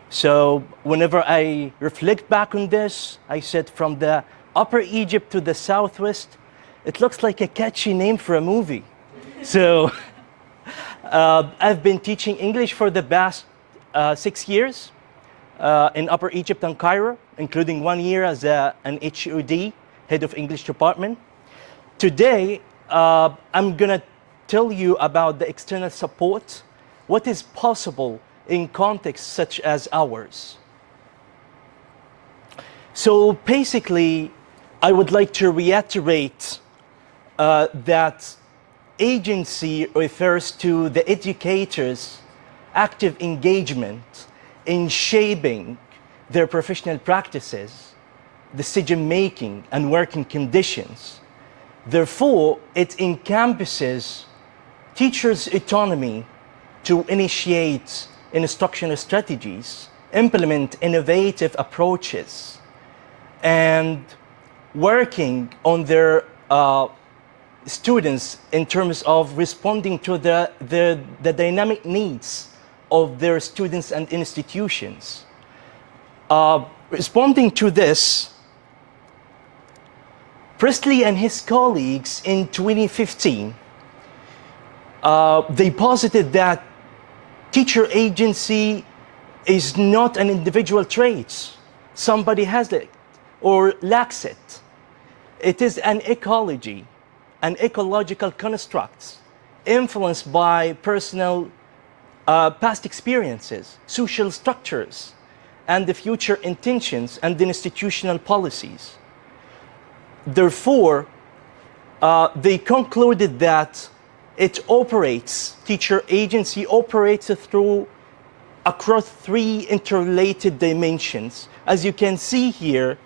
So whenever I reflect back on this, I said from the Upper Egypt to the Southwest, it looks like a catchy name for a movie. So I've been teaching English for the past 6 years in Upper Egypt and Cairo, including 1 year as an HOD, Head of English Department. Today, I'm gonna tell you about the external support, what is possible in contexts such as ours. So basically, I would like to reiterate that agency refers to the educators' active engagement in shaping their professional practices, decision-making, and working conditions. Therefore, it encompasses teachers' autonomy to initiate instructional strategies, implement innovative approaches, and working on their students in terms of responding to the dynamic needs of their students and institutions. Responding to this, Priestley and his colleagues in 2015, they posited that teacher agency is not an individual trait. Somebody has it or lacks it. It is an ecology, an ecological construct influenced by personal past experiences, social structures, and the future intentions and the institutional policies. Therefore, they concluded that it operates, teacher agency operates across three interrelated dimensions. As you can see here,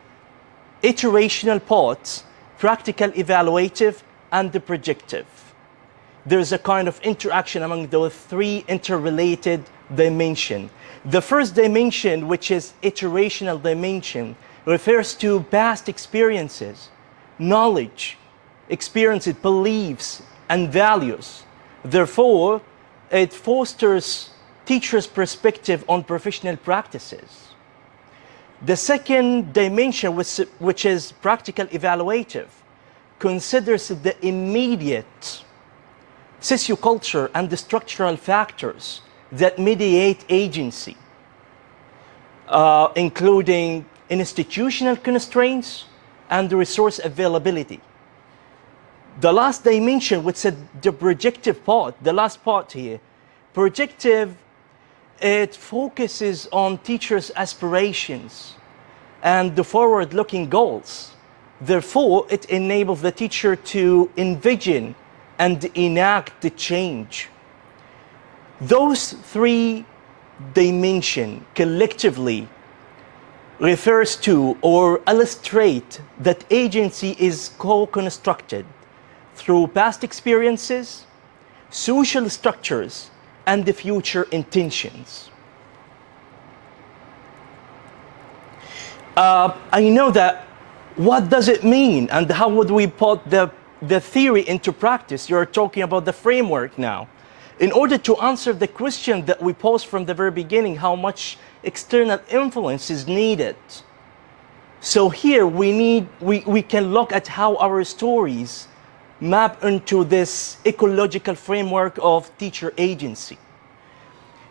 iterational parts, practical evaluative, and the projective. There's a kind of interaction among those three interrelated dimensions. The first dimension, which is iterational dimension, refers to past experiences, knowledge, experiences, beliefs, and values. Therefore, it fosters teachers' perspective on professional practices. The second dimension, which is practical evaluative, considers the immediate socioculture and the structural factors that mediate agency, including institutional constraints and the resource availability. The last dimension, which is the projective part, the last part here, projective, it focuses on teachers' aspirations and the forward-looking goals. Therefore, it enables the teacher to envision and enact the change. Those three dimensions collectively refers to or illustrate that agency is co-constructed through past experiences, social structures, and the future intentions. I know that what does it mean and how would we put the theory into practice? You're talking about the framework now. In order to answer the question that we posed from the very beginning, how much external influence is needed. So here we can look at how our stories map into this ecological framework of teacher agency.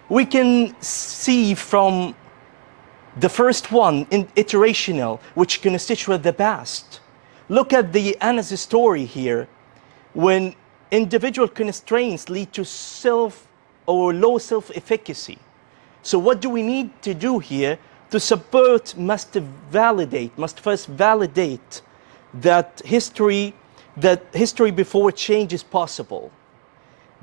We can see from the first one, in iterational, which constitutes the past. Look at the Anna's story here, when individual constraints lead to self or low self-efficacy. So what do we need to do here? To support must first validate that history before change is possible.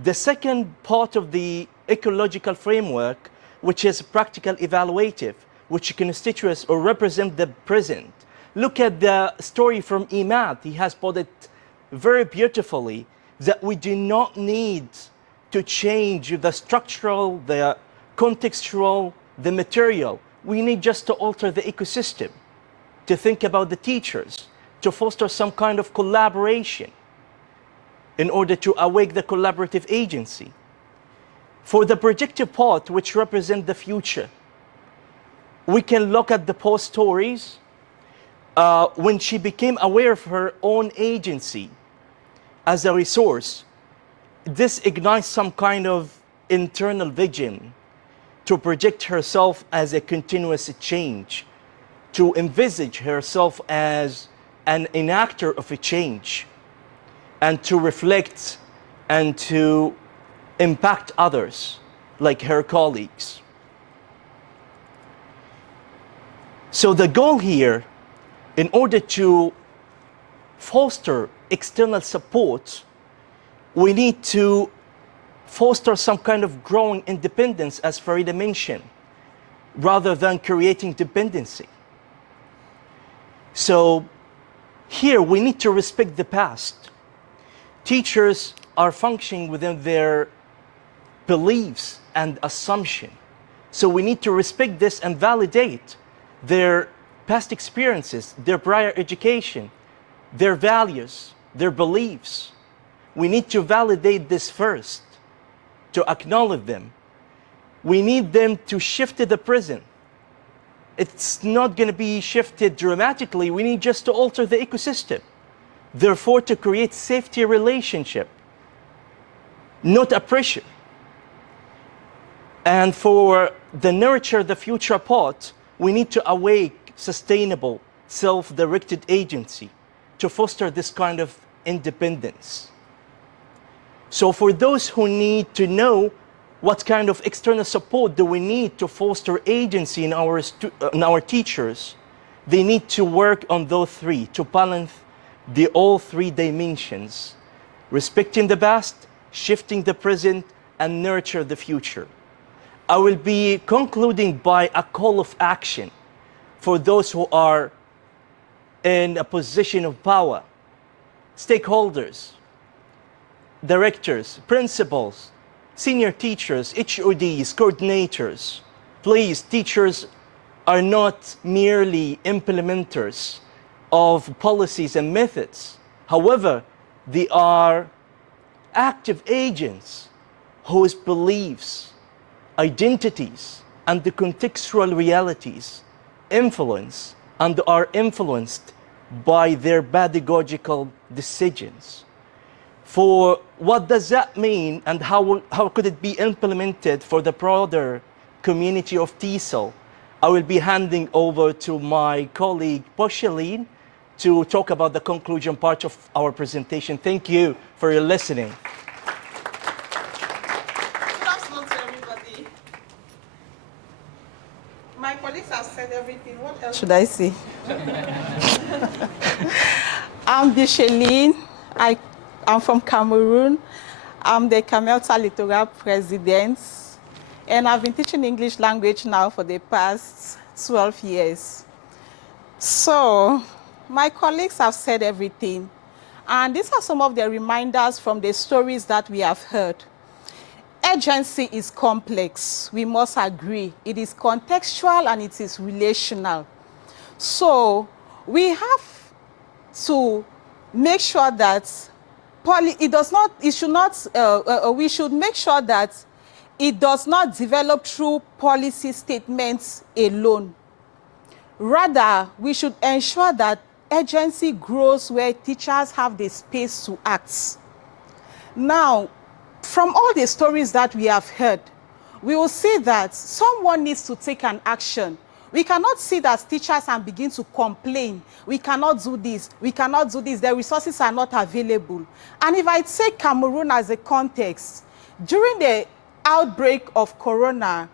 The second part of the ecological framework, which is practical evaluative, which constitutes or represent the present. Look at the story from Imad. He has put it very beautifully that we do not need to change the structural, the contextual, the material. We need just to alter the ecosystem, to think about the teachers, to foster some kind of collaboration in order to awake the collaborative agency. For the projective part, which represents the future, we can look at the post stories when she became aware of her own agency as a resource. This ignites some kind of internal vision to project herself as a continuous change, to envisage herself as an enactor of a change, and to reflect and to impact others like her colleagues. So the goal here, in order to foster external support, we need to foster some kind of growing independence, as Farida mentioned, rather than creating dependency. So here we need to respect the past. teachers are functioning within their beliefs and assumption. So we need to respect this and validate their past experiences, their prior education, their values, their beliefs. We need to validate this first, to acknowledge them. We need them to shift to the present. It's not going to be shifted dramatically. We need just to alter the ecosystem. Therefore, to create safety relationship, not a pressure. And for the nurture the future part, we need to awake sustainable, self-directed agency to foster this kind of independence. So for those who need to know what kind of external support do we need to foster agency in our teachers, they need to work on those three, to balance all three dimensions: respecting the past, shifting the present, and nurture the future. I will be concluding by a call of action for those who are in a position of power, stakeholders, directors, principals, senior teachers, HODs, coordinators. Please, teachers are not merely implementers of policies and methods. However, they are active agents whose beliefs, identities, and the contextual realities influence and are influenced by their pedagogical decisions. For what does that mean, and how could it be implemented for the broader community of TESOL? I will be handing over to my colleague Posheline to talk about the conclusion part of our presentation. Thank you for your listening. Good afternoon to everybody. My colleagues have said everything. What else should I say? I'm Posheline. I'm from Cameroon. I'm the Camelta Littoral President, and I've been teaching English language now for the past 12 years. So, my colleagues have said everything, and these are some of the reminders from the stories that we have heard. Agency is complex, we must agree. It is contextual and it is relational. So, we have to make sure that we should make sure that it does not develop through policy statements alone. Rather, we should ensure that agency grows where teachers have the space to act. Now, from all the stories that we have heard, we will see that someone needs to take an action. We cannot sit as teachers and begin to complain. We cannot do this, we cannot do this, the resources are not available. And if I take Cameroon as a context, during the outbreak of Corona,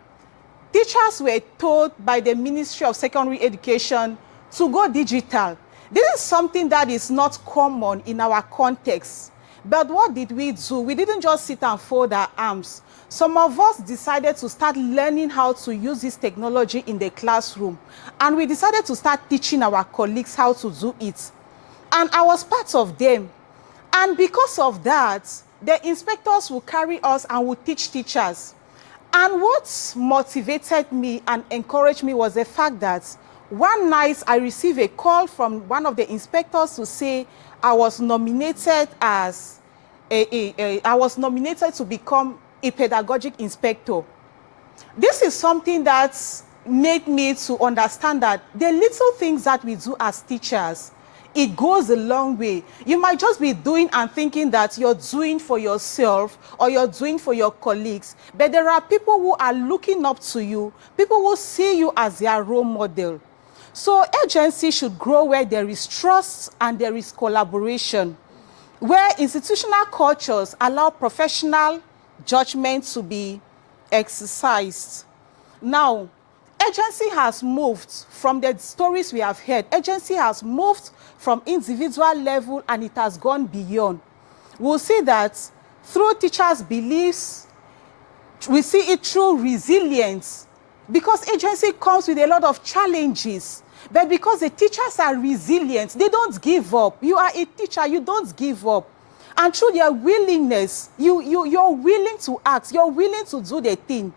teachers were told by the Ministry of Secondary Education to go digital. This is something that is not common in our context. But what did we do? We didn't just sit and fold our arms. Some of us decided to start learning how to use this technology in the classroom. And we decided to start teaching our colleagues how to do it. And I was part of them. And because of that, the inspectors will carry us and will teach teachers. And what motivated me and encouraged me was the fact that one night I received a call from one of the inspectors to say I was nominated as to become a pedagogic inspector. This is something that made me to understand that the little things that we do as teachers, it goes a long way. You might just be doing and thinking that you're doing for yourself or you're doing for your colleagues, but there are people who are looking up to you, people who see you as their role model. So agency should grow where there is trust and there is collaboration, where institutional cultures allow professional judgment to be exercised. Now, agency has moved from the stories we have heard. Agency has moved from individual level and it has gone beyond. We'll see that through teachers' beliefs, we see it through resilience, because agency comes with a lot of challenges. But because the teachers are resilient, they don't give up. You are a teacher, you don't give up. And through their willingness, you're willing to act, you're willing to do the thing.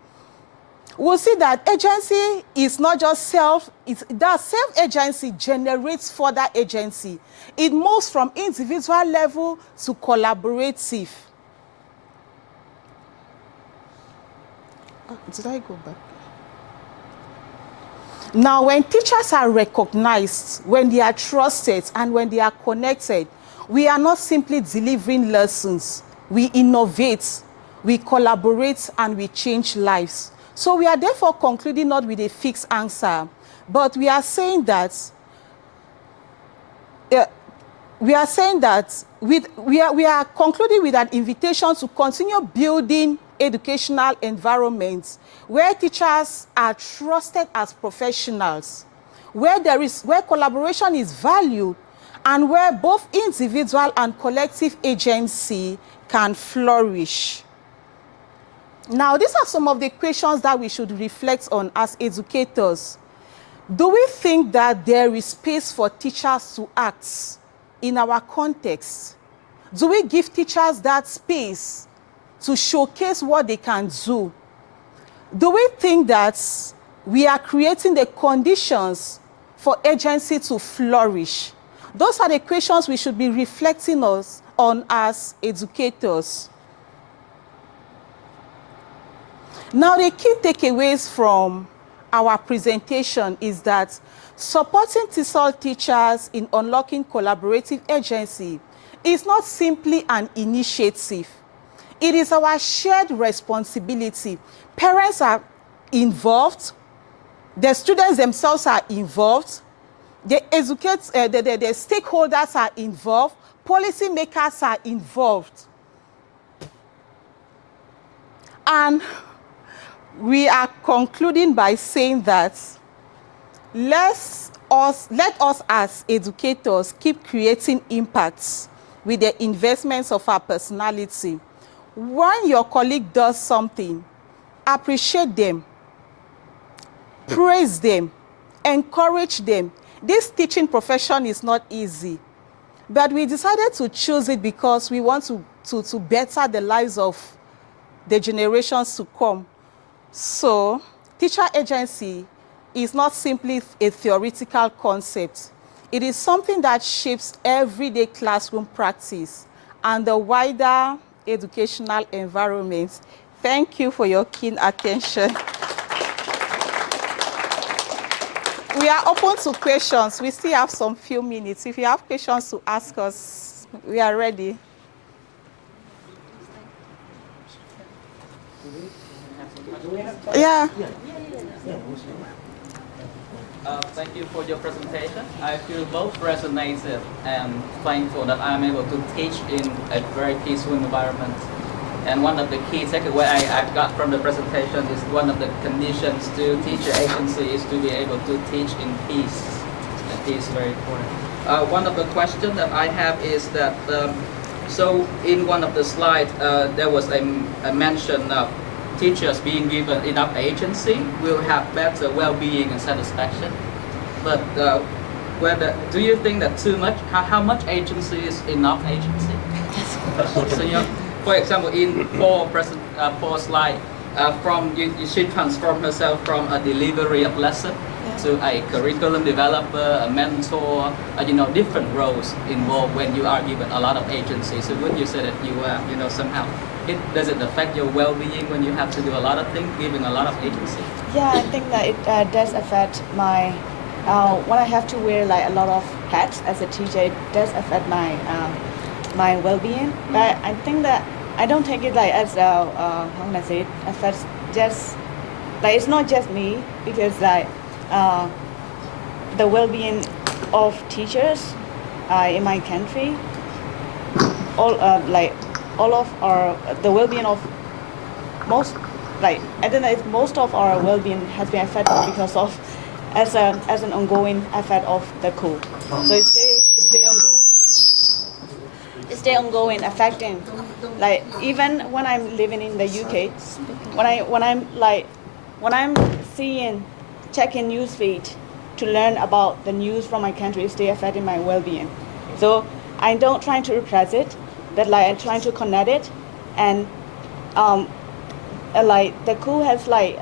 We'll see that agency is not just that self-agency generates further agency. It moves from individual level to collaborative. Did I go back? Now, when teachers are recognized, when they are trusted, and when they are connected, we are not simply delivering lessons. We innovate, we collaborate, and we change lives. So we are therefore concluding not with a fixed answer, but we are saying that we are concluding with an invitation to continue building educational environments where teachers are trusted as professionals, where collaboration is valued, and where both individual and collective agency can flourish. Now, these are some of the questions that we should reflect on as educators. Do we think that there is space for teachers to act in our context? Do we give teachers that space to showcase what they can do? Do we think that we are creating the conditions for agency to flourish? Those are the questions we should be reflecting on as educators. Now, the key takeaways from our presentation is that supporting TESOL teachers in unlocking collaborative agency is not simply an initiative. It is our shared responsibility. Parents are involved, the students themselves are involved, the stakeholders are involved, policymakers are involved. And we are concluding by saying that let us as educators keep creating impacts with the investments of our personality. When your colleague does something, appreciate them, praise them, encourage them. This teaching profession is not easy, but we decided to choose it because we want to better the lives of the generations to come. So, teacher agency is not simply a theoretical concept. It is something that shapes everyday classroom practice and the wider educational environment. Thank you for your keen attention. We are open to questions. We still have some few minutes. If you have questions to ask us, we are ready. Yeah. Thank you for your presentation. I feel both resonated and thankful that I'm able to teach in a very peaceful environment. And one of the key takeaways I got from the presentation is one of the conditions to teacher agency is to be able to teach in peace. And peace is very important. One of the questions that I have is that, so in one of the slides, there was a mention of teachers being given enough agency will have better well-being and satisfaction. But do you think that too much? How much agency is enough agency? So, for example, in Paul's slide, she transformed herself from a delivery of lesson to a curriculum developer, a mentor, different roles involved when you are given a lot of agency. So would you say that you are, somehow, does it affect your well-being when you have to do a lot of things, giving a lot of agency? Yeah, I think that it does affect my, when I have to wear like a lot of hats as a teacher, it does affect my my well-being. But I think that I don't take it like as how can I say it, affects just, like it's not just me, because like the well-being of teachers in my country, all of our, the well-being of most, like I don't know if most of our well-being has been affected because of as an ongoing effect of the coup. So it's ongoing affecting, like even when I'm living in the UK, when I'm checking newsfeed to learn about the news from my country, it's still affecting my well-being. So I don't try to repress it, but like I'm trying to connect it, and like the cool has like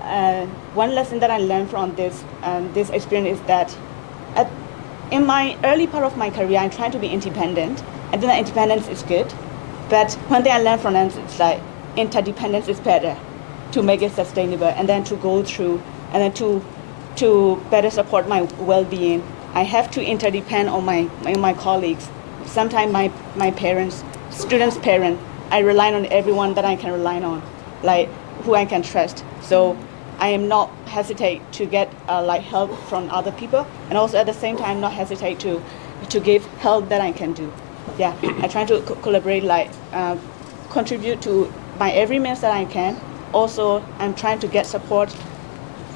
one lesson that I learned from this experience is that in my early part of my career, I'm trying to be independent, and then independence is good, but one thing I learned from them is like interdependence is better to make it sustainable, and then to go through, and then to better support my well-being. I have to interdepend on my colleagues. Sometimes my parents, students' parents, I rely on everyone that I can rely on, like who I can trust. So I am not hesitate to get like help from other people, and also at the same time not hesitate to give help that I can do. Yeah, I try to collaborate, like contribute to by every means that I can. Also, I'm trying to get support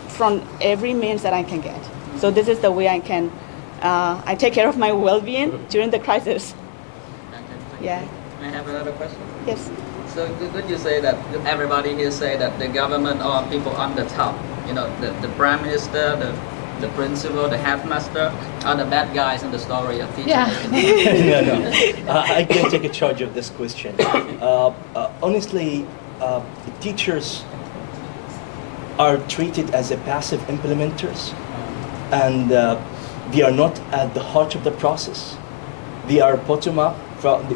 from every means that I can get. So this is the way I can I take care of my well-being during the crisis. Okay, Yeah. May I have another question? Yes. So could you say that everybody here say that the government or people on the top, you know, the prime minister, the principal, the headmaster, are the bad guys in the story of teaching? Yeah. No. I can take a charge of this question. Honestly, teachers are treated as a passive implementers, and they are not at the heart of the process. They are bottom up.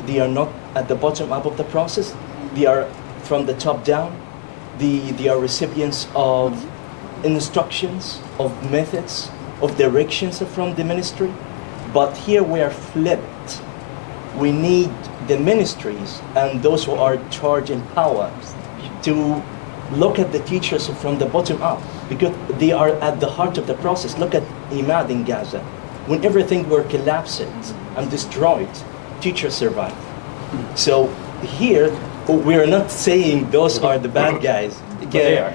They are not at the bottom up of the process. They are from the top down. They are recipients of instructions, of methods, of directions from the ministry. But here we are flipped. We need the ministries and those who are charged in power to look at the teachers from the bottom up, because they are at the heart of the process. Look at Imad in Gaza. When everything were collapsed and destroyed, teachers survived. So here, we are not saying those are the bad guys. They are.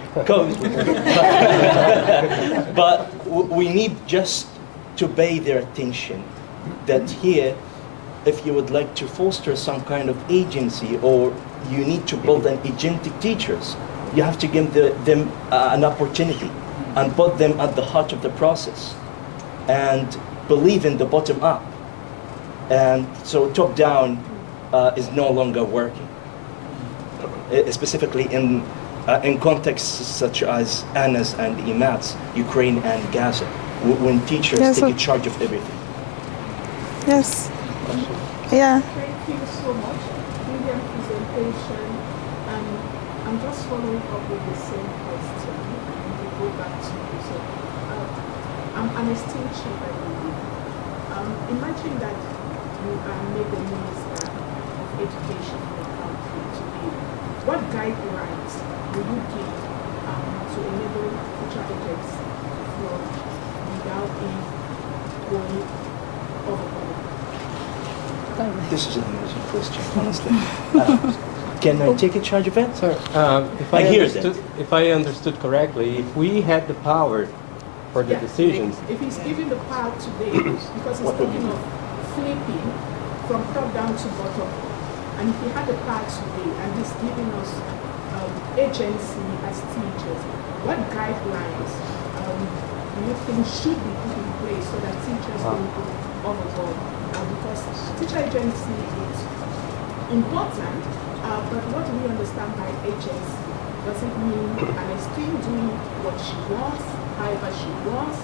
But we need just to pay their attention that here, if you would like to foster some kind of agency, or you need to build an agentic teachers, you have to give them an opportunity and put them at the heart of the process and believe in the bottom up. And so top down is no longer working, specifically in contexts such as Anna's and Imad's, Ukraine and Gaza, when teachers take charge of everything. Yes. Yeah. Thank you so much. Brilliant presentation. I'm just following up with the same question, and we go back to you. So, I'm an esteemed chief, I believe. Imagine that you are made the minister of education in the country today. What guidelines will you give to enable future agents to flourish without being going overboard? This is an amazing question, honestly. Can I take a charge of it? Sir, if I understood correctly, if we had the power for the decisions. If he's given the power today, because he's talking of flipping from top down to bottom up, and if he had the power today and he's giving us agency as teachers, what guidelines do you think should be put in place so that teachers don't go overboard? Because teacher agency is important, but what do we understand by agency? Does it mean an esteem doing what she wants, however she wants,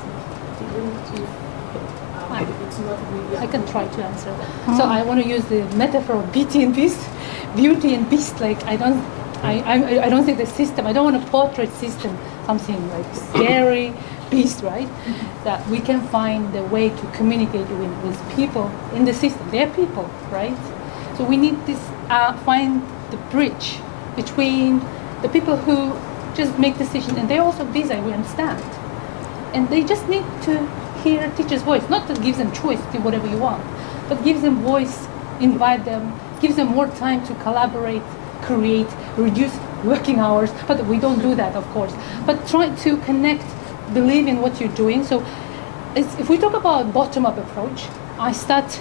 even if it's not really... I can try to answer that. So I want to use the metaphor of Beauty and Beast. Like I don't think the system. I don't want to portray system something like scary beast, right? That we can find the way to communicate with people in the system. They're people, right? So we need this find the bridge between the people who just make decisions, and they're also busy. We understand, and they just need to hear a teacher's voice, not to give them choice, do whatever you want, but give them voice, invite them, give them more time to collaborate, create, reduce working hours. But we don't do that, of course. But try to connect, believe in what you're doing. So if we talk about bottom-up approach, I start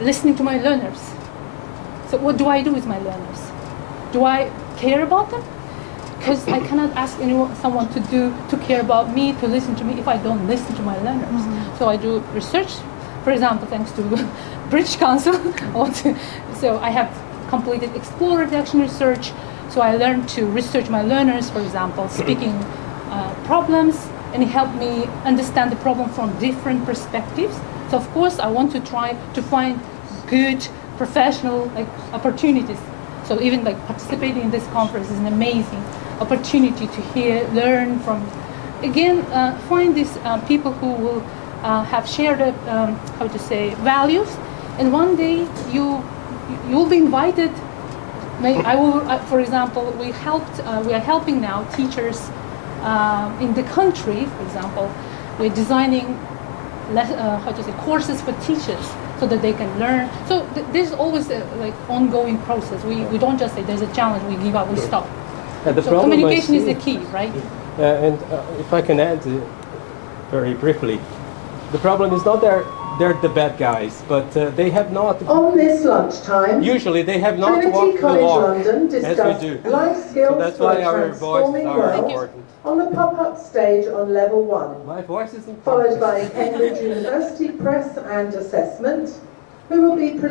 listening to my learners. So what do I do with my learners? Do I care about them? Because I cannot ask someone to care about me, to listen to me, if I don't listen to my learners. Mm-hmm. So I do research, for example, thanks to British Council. So I have completed exploratory action research. So I learned to research my learners, for example, speaking problems, and it helped me understand the problem from different perspectives. So of course, I want to try to find good professional opportunities. So even participating in this conference is an amazing opportunity to learn from, again, find these people who will have shared, values, and one day you'll be invited. I will, for example, we are helping now teachers in the country. For example, we're designing courses for teachers so that they can learn. So there's always a ongoing process. We don't just say there's a challenge, we give up, we stop. So communication is the key, right? And if I can add very briefly, the problem is not they're the bad guys, but they have not. On this lunchtime, usually they have not Trinity walked the College walk London as we discussed do. life skills So that's for why a our voices transforming are world important. on the pop-up stage on level 1. My voice is important. Followed by Cambridge University Press and Assessment, who will be presenting